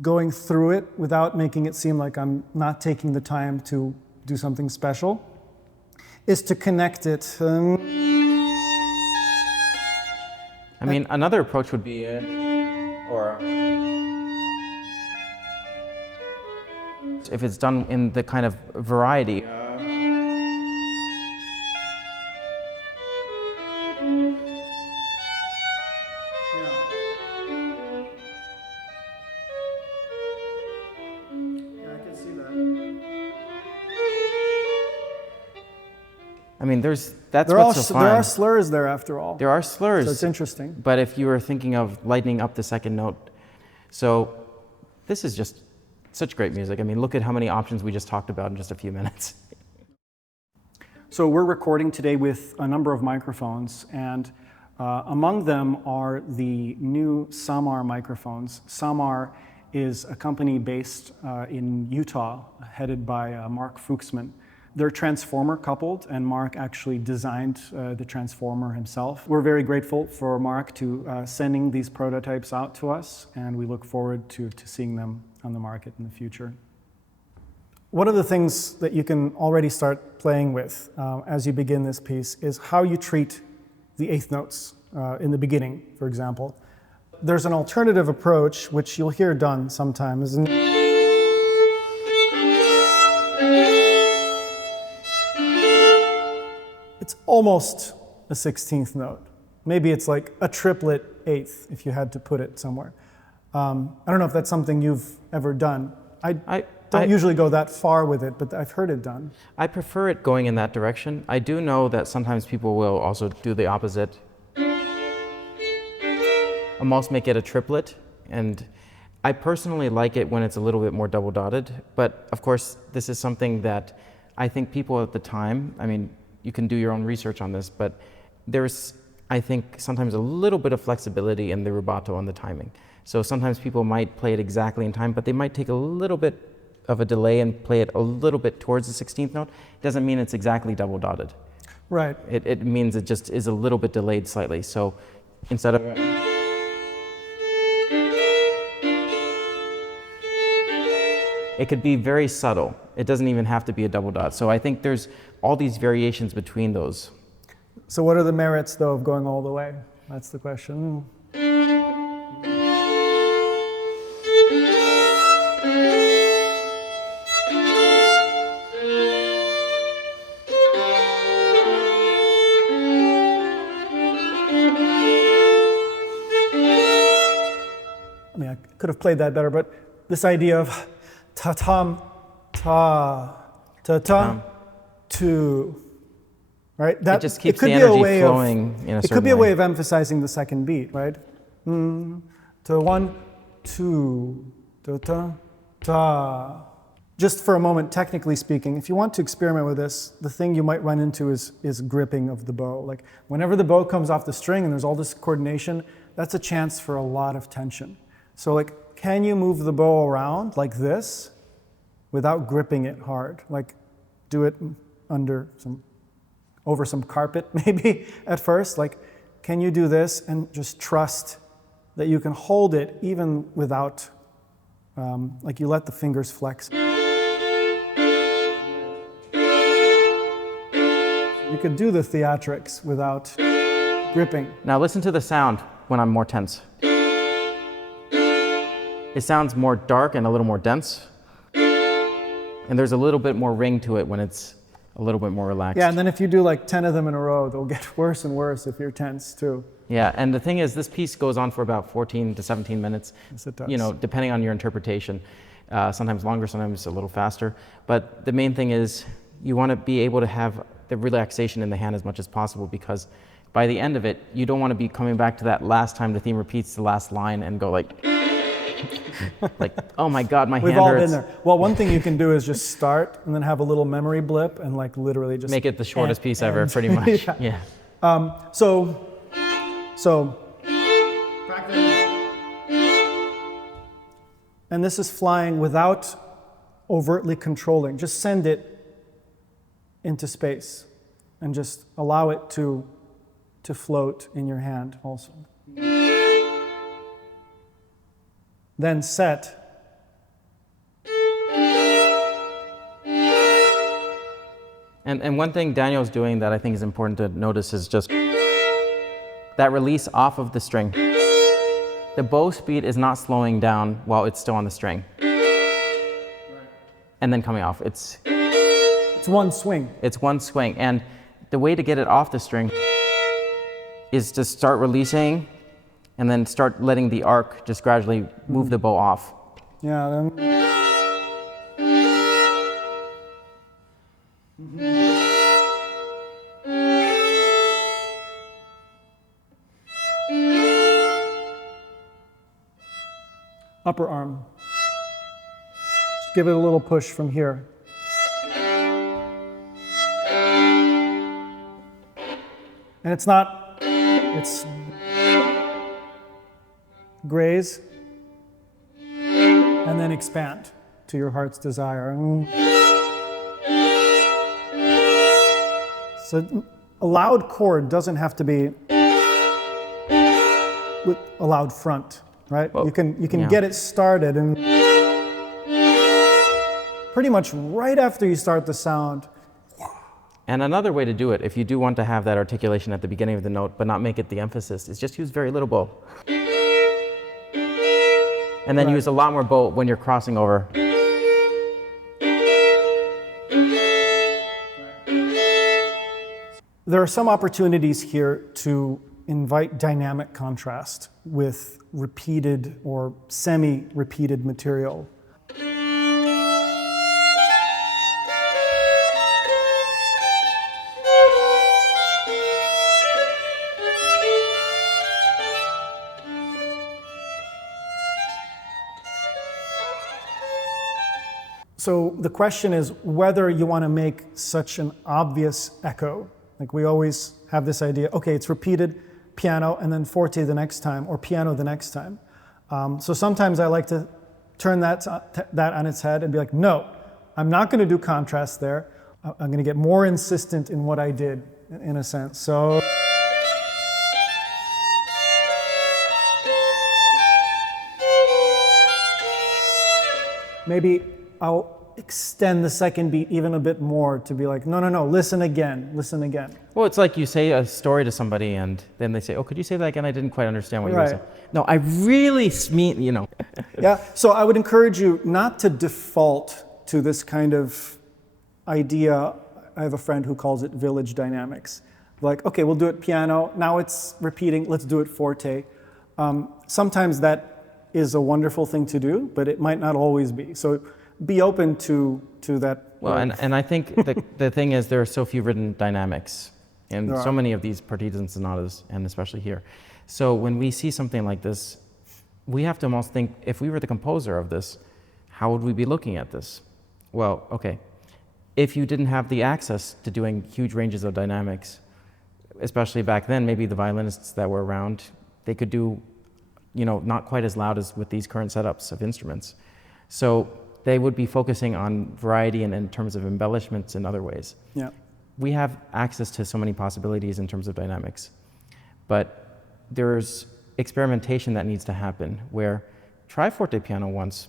going through it without making it seem like I'm not taking the time to do something special, is to connect it. I mean, another approach would be, or if it's done in the kind of variety. I mean, that's what's so fun. There are slurs there after all. There are slurs. So it's interesting. But if you were thinking of lightening up the second note, so this is just such great music. I mean, look at how many options we just talked about in just a few minutes. So we're recording today with a number of microphones, and among them are the new Samar microphones. Samar is a company based in Utah, headed by Mark Fuchsman. They're transformer coupled, and Mark actually designed the transformer himself. We're very grateful for Mark to sending these prototypes out to us, and we look forward to seeing them on the market in the future. One of the things that you can already start playing with as you begin this piece is how you treat the eighth notes in the beginning, for example. There's an alternative approach, which you'll hear done sometimes. It's almost a 16th note. Maybe it's like a triplet eighth, if you had to put it somewhere. I don't know if that's something you've ever done. I don't usually go that far with it, but I've heard it done. I prefer it going in that direction. I do know that sometimes people will also do the opposite. Almost make it a triplet, and I personally like it when it's a little bit more double dotted, but of course this is something that I think people at the time, I mean, you can do your own research on this, but there's, I think, sometimes a little bit of flexibility in the rubato and the timing. So sometimes people might play it exactly in time, but they might take a little bit of a delay and play it a little bit towards the 16th note. It doesn't mean it's exactly double dotted. Right. It means it just is a little bit delayed slightly. So instead of... It could be very subtle. It doesn't even have to be a double dot. So I think there's all these variations between those. So what are the merits, though, of going all the way? That's the question. I mean, I could have played that better, but this idea of ta-tam, ta, ta-tam, tu, right? That, it just keeps the energy flowing in a certain way. It could be a way of emphasizing the second beat, right? To one, two, ta, ta. Just for a moment, technically speaking, if you want to experiment with this, the thing you might run into is gripping of the bow. Like whenever the bow comes off the string and there's all this coordination, that's a chance for a lot of tension. So like, can you move the bow around like this without gripping it hard? Like do it over some carpet maybe at first. Like, can you do this and just trust that you can hold it even without, like you let the fingers flex. You could do the theatrics without gripping. Now listen to the sound when I'm more tense. It sounds more dark and a little more dense. And there's a little bit more ring to it when it's a little bit more relaxed. Yeah, and then if you do like 10 of them in a row, they'll get worse and worse if you're tense too. Yeah, and the thing is, this piece goes on for about 14 to 17 minutes. Yes, it does. You know, depending on your interpretation. Sometimes longer, sometimes a little faster. But the main thing is, you want to be able to have the relaxation in the hand as much as possible, because by the end of it, you don't want to be coming back to that last time the theme repeats the last line and go like, like, oh my God, my hand hurts. We've all been there. Well, one thing you can do is just start and then have a little memory blip and like literally just make it the shortest piece ever, pretty much. Yeah. So and this is flying without overtly controlling. Just send it into space and just allow it to float in your hand also. Then set. And one thing Daniel's doing that I think is important to notice is just that release off of the string. The bow speed is not slowing down while it's still on the string. And then coming off. It's one swing. It's one swing. And the way to get it off the string is to start releasing and then start letting the arc just gradually move the bow off. Yeah, then. Upper arm. Just give it a little push from here. And it's not, it's graze, and then expand to your heart's desire. So a loud chord doesn't have to be with a loud front, right? Well, you can get it started, and pretty much right after you start the sound. And another way to do it, if you do want to have that articulation at the beginning of the note, but not make it the emphasis, is just use very little bow. And then use a lot more bow when you're crossing over. There are some opportunities here to invite dynamic contrast with repeated or semi-repeated material. So the question is whether you want to make such an obvious echo. Like we always have this idea, okay, it's repeated piano and then forte the next time, or piano the next time. So sometimes I like to turn that on its head and be like, no, I'm not going to do contrast there. I'm going to get more insistent in what I did, in a sense. So maybe I'll extend the second beat even a bit more to be like, no, no, no, listen again, listen again. Well, it's like you say a story to somebody and then they say, oh, could you say that again? I didn't quite understand what you were saying. No, I really mean, you know. Yeah, so I would encourage you not to default to this kind of idea. I have a friend who calls it village dynamics. Like, okay, we'll do it piano, now it's repeating, let's do it forte. Sometimes that is a wonderful thing to do, but it might not always be. So be open to that. Well, and I think the thing is there are so few written dynamics in so many of these partitas and sonatas, and especially here. So when we see something like this, we have to almost think, if we were the composer of this, how would we be looking at this? Well, okay, if you didn't have the access to doing huge ranges of dynamics, especially back then, maybe the violinists that were around, they could do, you know, not quite as loud as with these current setups of instruments. So they would be focusing on variety and in terms of embellishments in other ways. Yeah. We have access to so many possibilities in terms of dynamics, but there's experimentation that needs to happen where try forte piano once,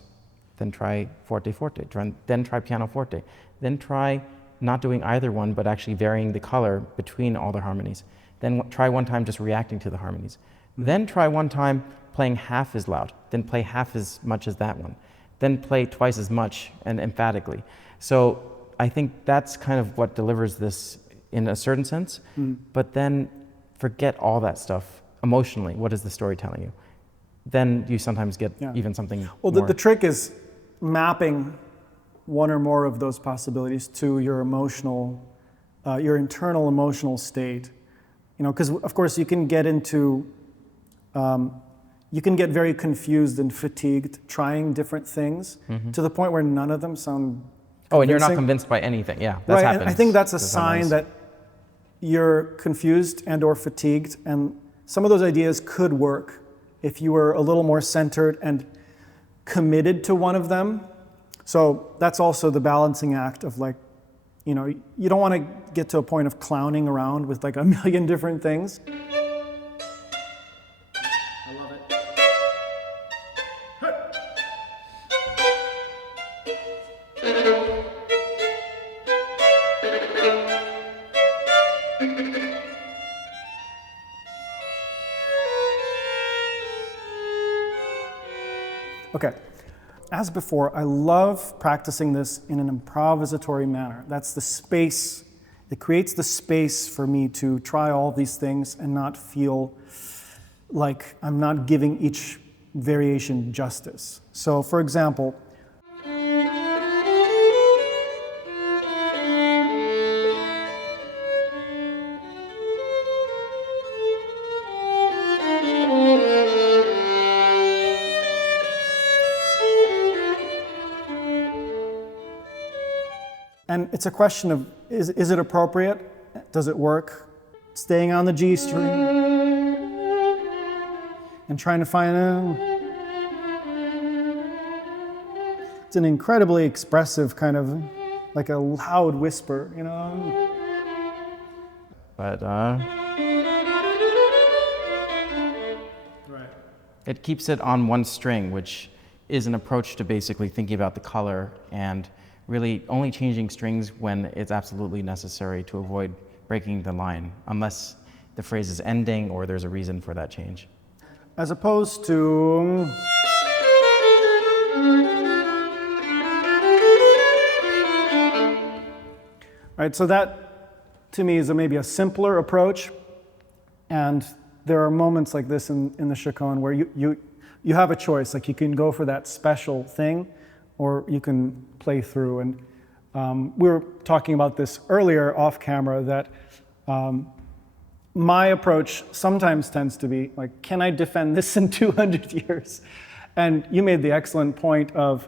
then try forte forte, then try piano forte, then try not doing either one but actually varying the color between all the harmonies. Then try one time just reacting to the harmonies. Then try one time playing half as loud, then play half as much as that one. Then play twice as much and emphatically. So I think that's kind of what delivers this in a certain sense, but then forget all that stuff emotionally. What is the story telling you? Then you sometimes get even something Well, more. the trick is mapping one or more of those possibilities to your emotional, your internal emotional state. You know, because of course you can get into, you can get very confused and fatigued trying different things to the point where none of them sound convincing. And you're not convinced by anything. Yeah, that's right. happened. And I think that's a sign that you're confused and or fatigued, and some of those ideas could work if you were a little more centered and committed to one of them. So that's also the balancing act of, like, you know, you don't want to get to a point of clowning around with like a million different things. Okay, as before, I love practicing this in an improvisatory manner. That's the space, it creates the space for me to try all these things and not feel like I'm not giving each variation justice. So for example, and it's a question of, is it appropriate? Does it work? Staying on the G string and trying to find it's an incredibly expressive kind of, like a loud whisper, you know? But it keeps it on one string, which is an approach to basically thinking about the color and really only changing strings when it's absolutely necessary to avoid breaking the line, unless the phrase is ending or there's a reason for that change. As opposed to... Right, so that to me is maybe a simpler approach, and there are moments like this in the Chaconne where you have a choice. Like, you can go for that special thing, or you can play through. And we were talking about this earlier off camera, that my approach sometimes tends to be like, can I defend this in 200 years? And you made the excellent point of,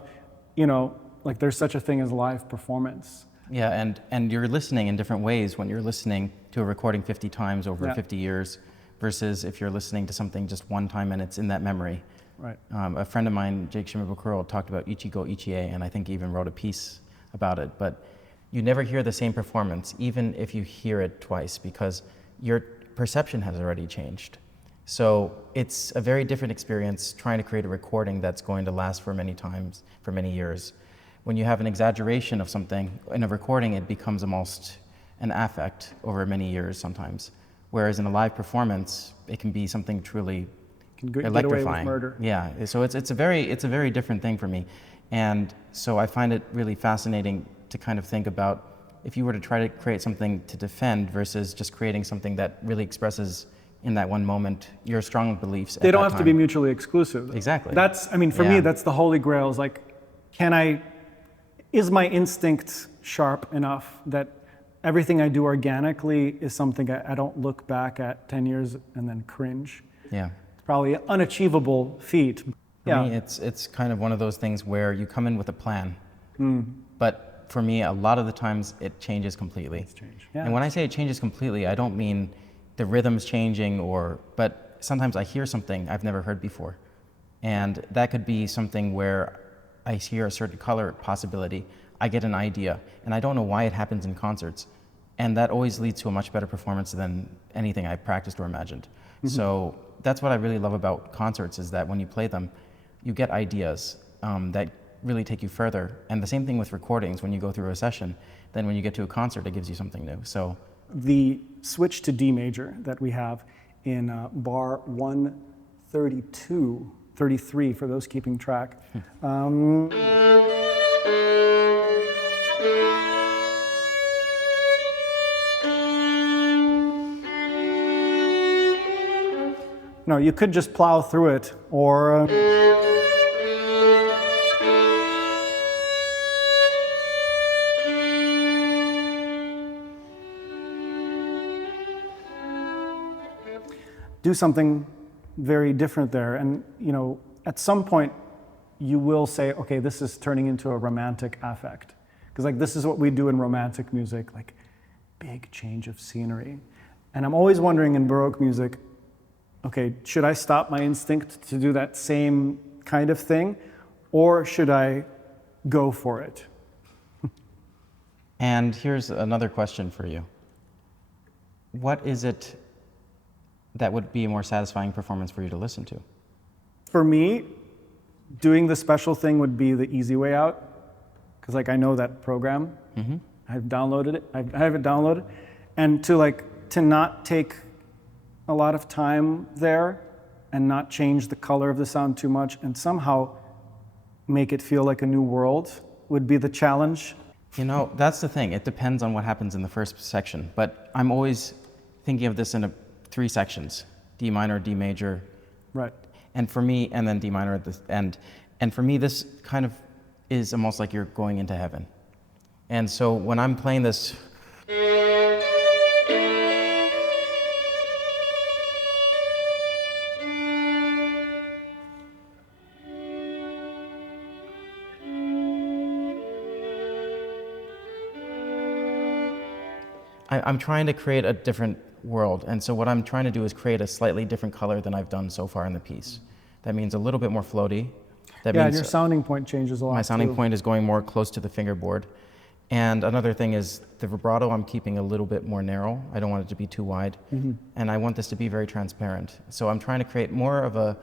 you know, like there's such a thing as live performance. Yeah, and you're listening in different ways when you're listening to a recording 50 times over 50 years versus if you're listening to something just one time and it's in that memory. Right. A friend of mine, Jake Shimabukuro, talked about Ichigo Ichie, and I think he even wrote a piece about it. But you never hear the same performance, even if you hear it twice, because your perception has already changed. So it's a very different experience trying to create a recording that's going to last for many times, for many years. When you have an exaggeration of something in a recording, it becomes almost an affect over many years sometimes. Whereas in a live performance, it can be something truly Get electrifying. away with murder. Yeah, so it's a very different thing for me. And so I find it really fascinating to kind of think about if you were to try to create something to defend versus just creating something that really expresses in that one moment your strong beliefs. They don't have to be mutually exclusive. Exactly. That's, I mean, for me, that's the holy grail is like, is my instinct sharp enough that everything I do organically is something I don't look back at 10 years and then cringe? Yeah. It's probably an unachievable feat. For me, it's kind of one of those things where you come in with a plan, but for me, a lot of the times it changes completely. And when I say it changes completely, I don't mean the rhythm's changing but sometimes I hear something I've never heard before. And that could be something where I hear a certain color possibility, I get an idea, and I don't know why it happens in concerts. And that always leads to a much better performance than anything I practiced or imagined. So that's what I really love about concerts is that when you play them, you get ideas that really take you further. And the same thing with recordings, when you go through a session, then when you get to a concert, it gives you something new. So the switch to D major that we have in bar 132, 33 for those keeping track. No, you could just plow through it, or do something very different there. And at some point, you will say, okay, this is turning into a romantic affect. Because like this is what we do in romantic music, like big change of scenery. And I'm always wondering in Baroque music, okay, should I stop my instinct to do that same kind of thing, or should I go for it? And here's another question for you. What is it that would be a more satisfying performance for you to listen to? For me, doing the special thing would be the easy way out, because like I know that program. I've downloaded it. I have it downloaded, and to not take a lot of time there and not change the color of the sound too much and somehow make it feel like a new world would be the challenge. That's the thing. It depends on what happens in the first section, but I'm always thinking of this in 3 sections: D minor, D major, right? And for me, and then D minor at the end. And for me, this kind of is almost like you're going into heaven. And so when I'm playing this, I'm trying to create a different world. And so what I'm trying to do is create a slightly different color than I've done so far in the piece. That means a little bit more floaty. That means your sounding point changes a lot. My sounding point is going more close to the fingerboard. And another thing is the vibrato I'm keeping a little bit more narrow. I don't want it to be too wide. And I want this to be very transparent. So I'm trying to create more of a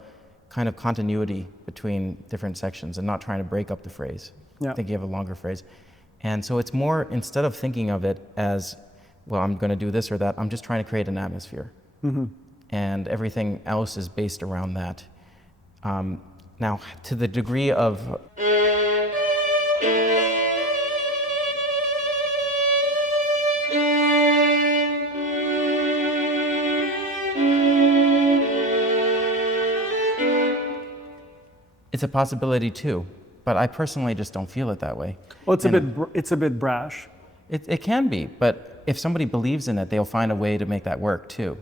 kind of continuity between different sections and not trying to break up the phrase. Thinking of a longer phrase. And so it's more, instead of thinking of it as, well, I'm going to do this or that, I'm just trying to create an atmosphere. And everything else is based around that. Now, to the degree of... It's a possibility too, but I personally just don't feel it that way. Well, it's a bit brash. It can be, but if somebody believes in it, they'll find a way to make that work too.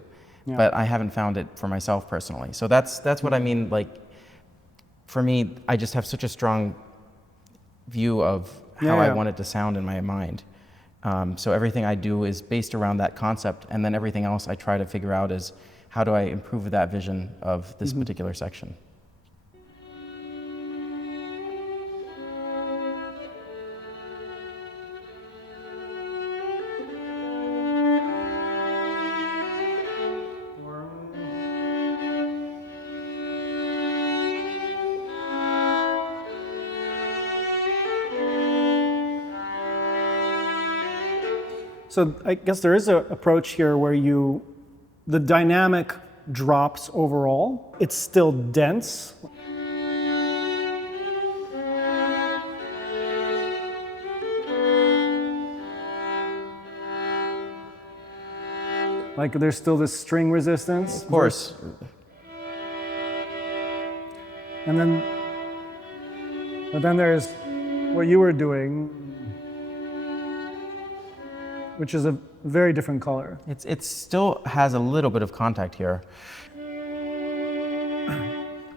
But I haven't found it for myself personally. So that's what I mean. Like, for me, I just have such a strong view of how I Yeah. want it to sound in my mind. So everything I do is based around that concept, and then everything else I try to figure out is how do I improve that vision of this particular section. So I guess there is an approach here where the dynamic drops overall. It's still dense. Like there's still this string resistance. Of course. And then, but then there's what you were doing, which is a very different color. It still has a little bit of contact here.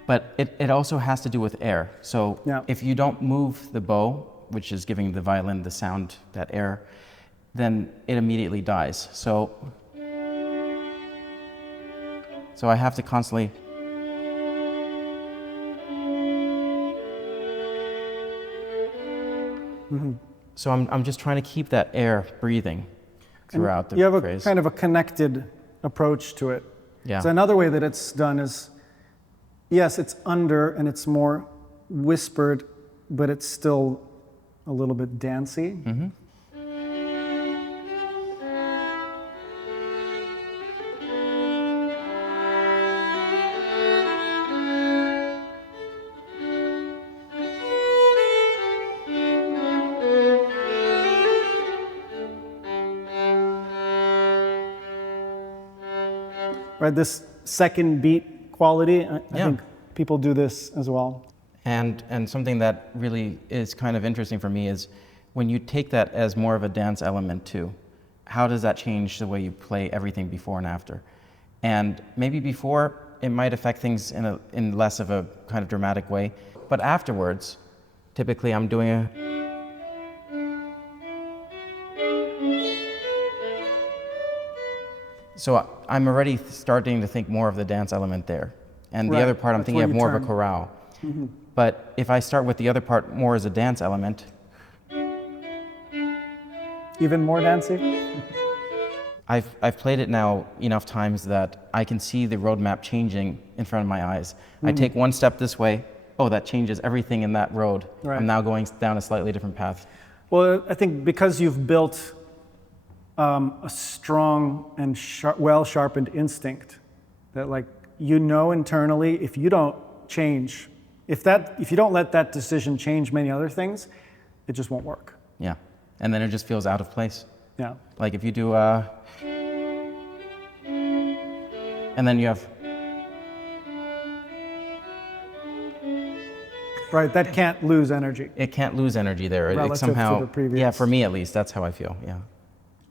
But it also has to do with air. So Yeah. if you don't move the bow, which is giving the violin the sound, that air, then it immediately dies. So I have to constantly. So I'm just trying to keep that air breathing throughout the You have a phrase. kind of a connected approach to it. Yeah. So another way that it's done is, yes, it's under and it's more whispered, but it's still a little bit dancey. Mm-hmm. Right, this second beat quality, I Yeah. think people do this as well. And something that really is kind of interesting for me is when you take that as more of a dance element too, how does that change the way you play everything before and after? And maybe before it might affect things in less of a kind of dramatic way, but afterwards, typically I'm doing a. So I'm already starting to think more of the dance element there. And the Right, other part I'm that's thinking where of you more of a turn. chorale. But if I start with the other part more as a dance element, Even more dancey? I've played it now enough times that I can see the roadmap changing in front of my eyes. I take one step this way, oh, that changes everything in that road. Right. I'm now going down a slightly different path. Well, I think because you've built a strong and well-sharpened instinct that, like, you know internally, if you don't change, if you don't let that decision change many other things, it just won't work. Yeah. And then it just feels out of place. Yeah. Like if you do and then you have. Right, that can't lose energy. It can't lose energy there. It Relative to somehow, the previous. yeah, for me at least, that's how I feel, yeah.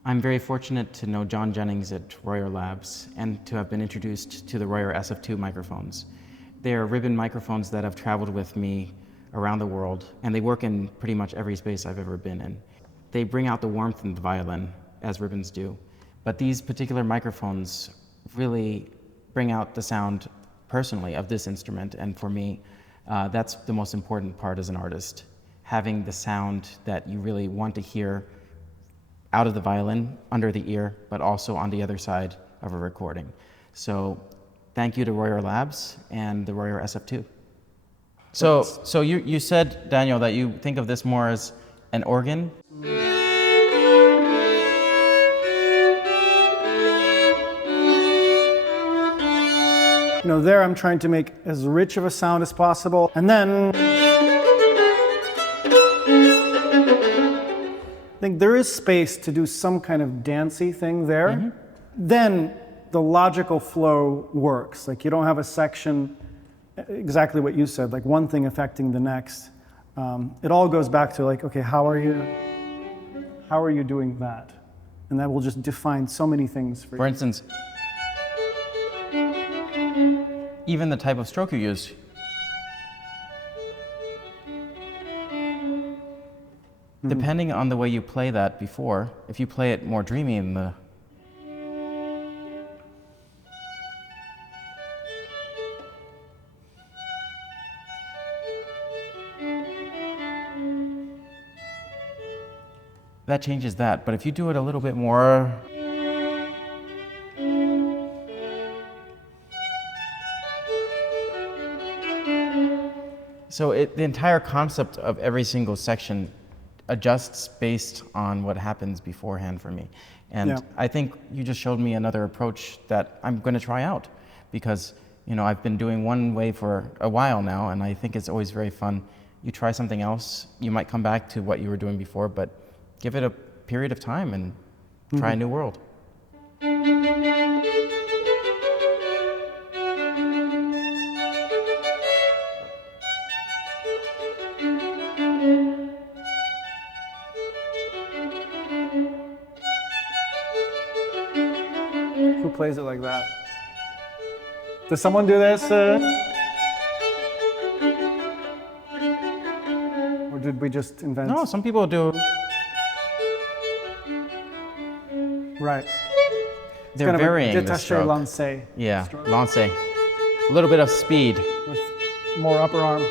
I'm very fortunate to know John Jennings at Royer Labs and to have been introduced to the Royer SF2 microphones. They are ribbon microphones that have traveled with me around the world, and they work in pretty much every space I've ever been in. They bring out the warmth in the violin, as ribbons do, but these particular microphones really bring out the sound personally of this instrument, and for me, that's the most important part as an artist, having the sound that you really want to hear out of the violin, under the ear, but also on the other side of a recording. So thank you to Royer Labs and the Royer SF2. So you said, Daniel, that you think of this more as an organ? You know, there I'm trying to make as rich of a sound as possible, and then I think there is space to do some kind of dancey thing there. Then the logical flow works. Like you don't have a section, exactly what you said, like one thing affecting the next. It all goes back to like, okay, how are you doing that? And that will just define so many things for you. For instance, even the type of stroke you use. Depending on the way you play that before, if you play it more dreamy in the... that changes that, but if you do it a little bit more... So the entire concept of every single section adjusts based on what happens beforehand for me. And I think you just showed me another approach that I'm going to try out, because I've been doing one way for a while now, and I think it's always very fun. You try something else, you might come back to what you were doing before, but give it a period of time and try a new world. Who plays it like that? Does someone do this? Or did we just invent? No, some people do. Right. They're kind varying of a the détaché stroke. lancé. Yeah, lancé. A little bit of speed. With more upper arm.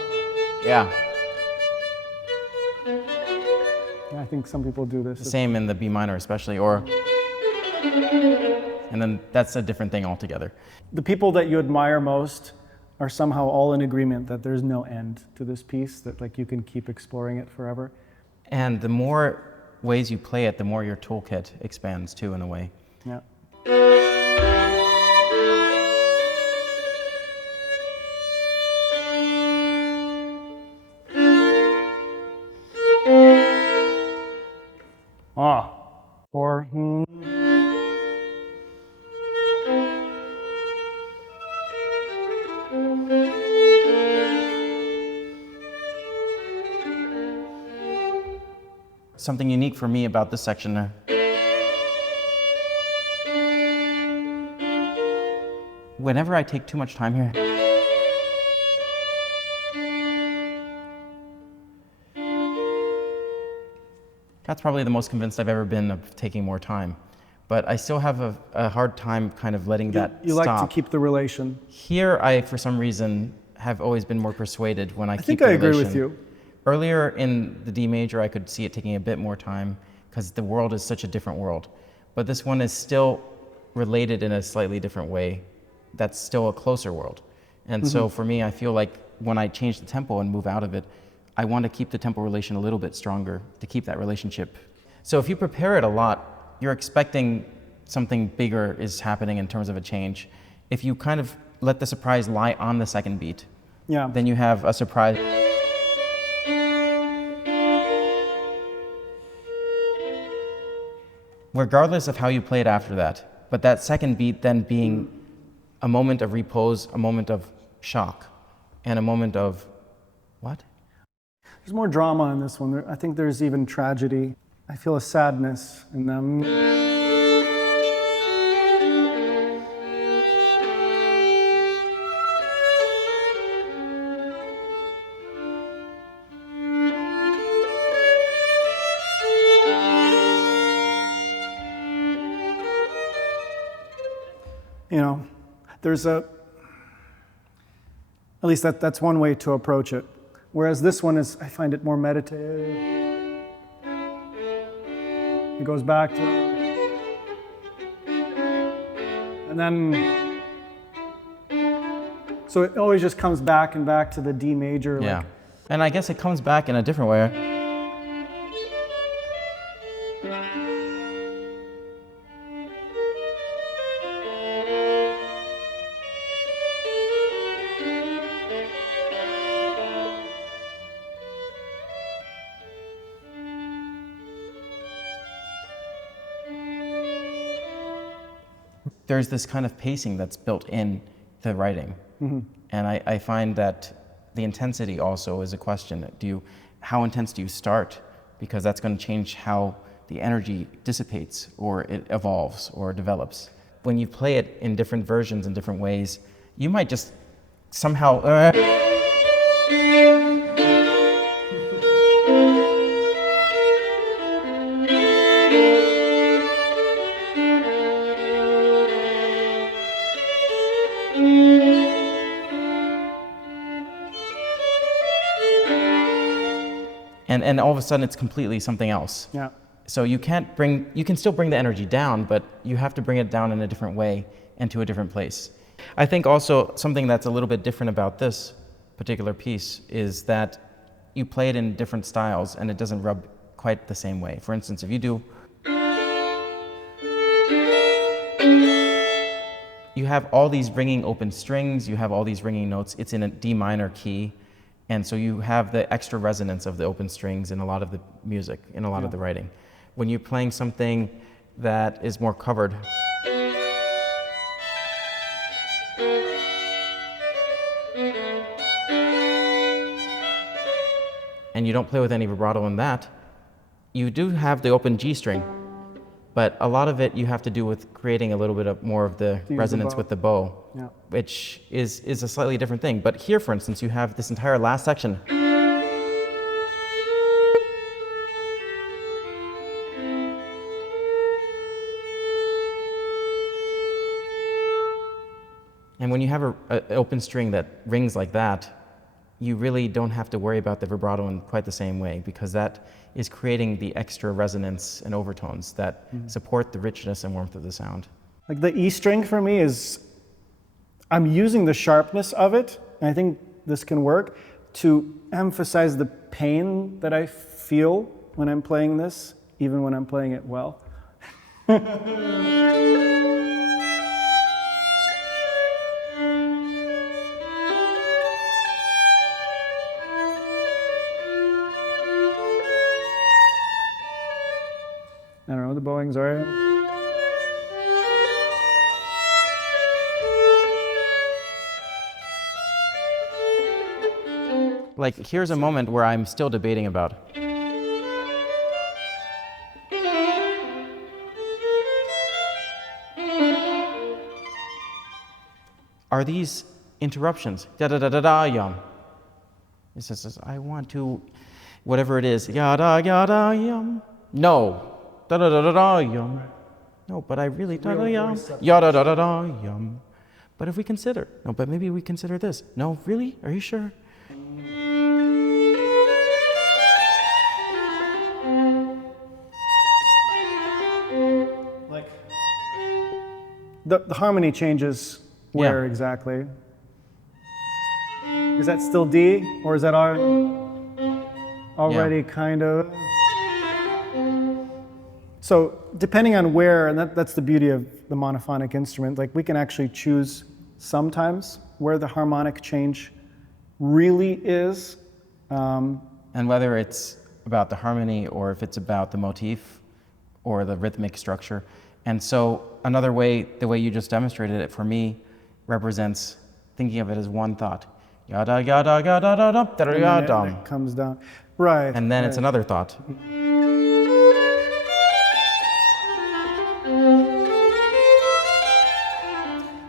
Yeah. I think some people do this. Same in the B minor especially, or... And then that's a different thing altogether. The people that you admire most are somehow all in agreement that there's no end to this piece, that like you can keep exploring it forever. And the more ways you play it, the more your toolkit expands too, in a way. Yeah. Or Something unique for me about this section, whenever I take too much time here, that's probably the most convinced I've ever been of taking more time. But I still have a hard time kind of letting that you stop. like to keep the relation. Here, I, for some reason, have always been more persuaded when I keep think the I agree relation. with you. Earlier in the D major, I could see it taking a bit more time because the world is such a different world. But this one is still related in a slightly different way. That's still a closer world. And so for me, I feel like when I change the tempo and move out of it, I want to keep the tempo relation a little bit stronger to keep that relationship. So if you prepare it a lot, you're expecting something bigger is happening in terms of a change. If you kind of let the surprise lie on the second beat, then you have a surprise. Regardless of how you play it after that, but that second beat then being a moment of repose, a moment of shock, and a moment of, what? There's more drama in this one. I think there's even tragedy. I feel a sadness in them. There's at least that's one way to approach it. Whereas this one is, I find it more meditative. It goes back to, and then, so it always just comes back and back to the D major. Yeah, and I guess it comes back in a different way. There's this kind of pacing that's built in the writing. And I find that the intensity also is a question. How intense do you start? Because that's going to change how the energy dissipates or it evolves or develops. When you play it in different versions in different ways, you might just somehow and all of a sudden it's completely something else. Yeah. So you can still bring the energy down, but you have to bring it down in a different way and to a different place. I think also something that's a little bit different about this particular piece is that you play it in different styles and it doesn't rub quite the same way. For instance, if you do, you have all these ringing open strings, you have all these ringing notes, it's in a D minor key, and so you have the extra resonance of the open strings in a lot of the music, in a lot of the writing. When you're playing something that is more covered, and you don't play with any vibrato in that, you do have the open G string, but a lot of it you have to do with creating a little bit of more of the resonance with the bow, which is a slightly different thing. But here, for instance, you have this entire last section. And when you have an open string that rings like that, you really don't have to worry about the vibrato in quite the same way, because that is creating the extra resonance and overtones that support the richness and warmth of the sound. Like the E string for me is, I'm using the sharpness of it, and I think this can work, to emphasize the pain that I feel when I'm playing this, even when I'm playing it well. I don't know, the bowings are. Like, here's a moment where I'm still debating about. Are these interruptions? Da-da-da-da-da-yum. It says, I want to, whatever it is, yada-yada-yum. No. Da-da-da-da-da-yum. No, but I really da-da-yum. Yada-da-da-da-yum. But if we consider, no, but maybe we consider this. No, really? Are you sure? Like, the harmony changes where exactly? Is that still D, or is that already kind of? So depending on where, and that's the beauty of the monophonic instrument, like we can actually choose sometimes where the harmonic change really is. And whether it's about the harmony or if it's about the motif or the rhythmic structure. And so another way, the way you just demonstrated it for me, represents thinking of it as one thought. Yada yada yada da da da yada. And it comes down. Right. And then it's another thought.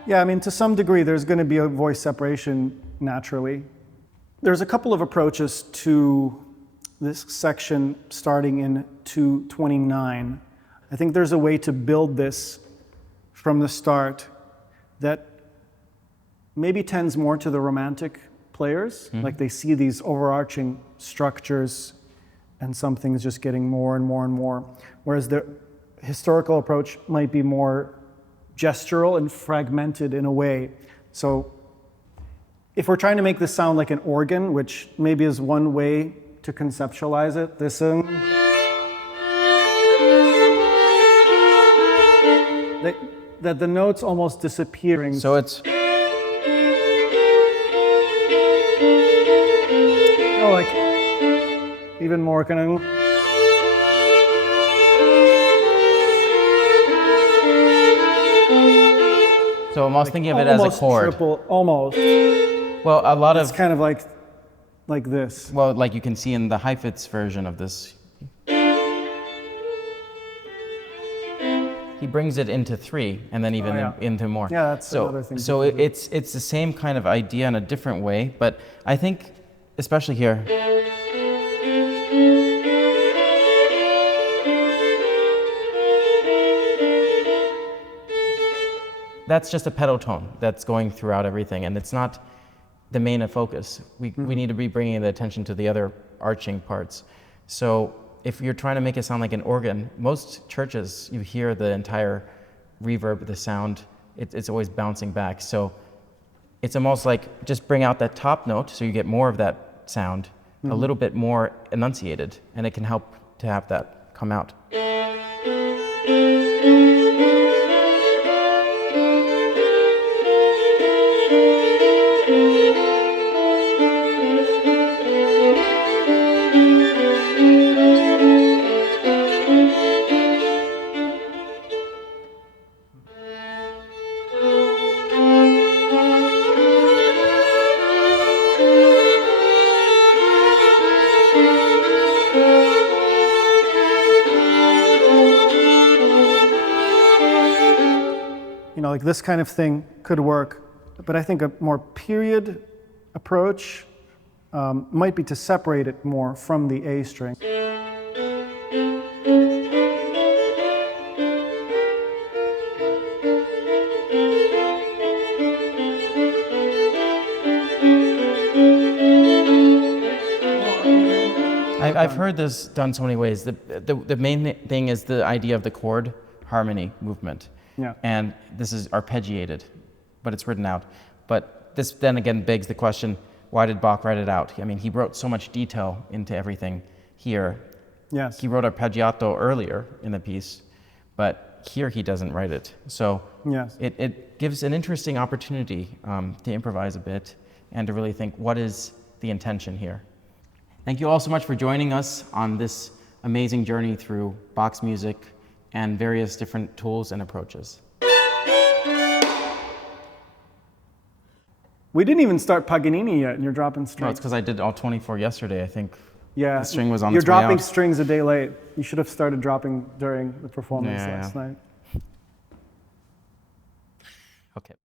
Yeah, I mean, to some degree, there's going to be a voice separation naturally. There's a couple of approaches to this section starting in 229. I think there's a way to build this from the start that maybe tends more to the romantic players. Like they see these overarching structures and something's just getting more and more and more. Whereas the historical approach might be more gestural and fragmented in a way. So if we're trying to make this sound like an organ, which maybe is one way to conceptualize it, this that the notes almost disappearing. So it's like even more kind of. so almost thinking of it as a chord. Triple, almost. Well, a lot It's of kind of like this. well, like you can see in the Heifetz version of this. He brings it into 3 and then even into more. Yeah, that's another thing. So it's the same kind of idea in a different way, but I think, especially here, that's just a pedal tone that's going throughout everything, and it's not the main focus. We need to be bringing the attention to the other arching parts. So if you're trying to make it sound like an organ, most churches, you hear the entire reverb, the sound, it's always bouncing back. So it's almost like just bring out that top note so you get more of that sound, a little bit more enunciated, and it can help to have that come out. Like this kind of thing could work, but I think a more period approach might be to separate it more from the A string. I've heard this done so many ways. The main thing is the idea of the chord harmony movement. Yeah. And this is arpeggiated, but it's written out. But this then again begs the question, why did Bach write it out? I mean, he wrote so much detail into everything here. Yes. He wrote arpeggiato earlier in the piece, but here he doesn't write it. So yes. it gives an interesting opportunity to improvise a bit and to really think, what is the intention here? Thank you all so much for joining us on this amazing journey through Bach's music and various different tools and approaches. We didn't even start Paganini yet, and you're dropping strings. No, it's because I did all 24 yesterday, I think. Yeah, the string was on you're its way out. dropping strings a day late. You should have started dropping during the performance last night. Okay.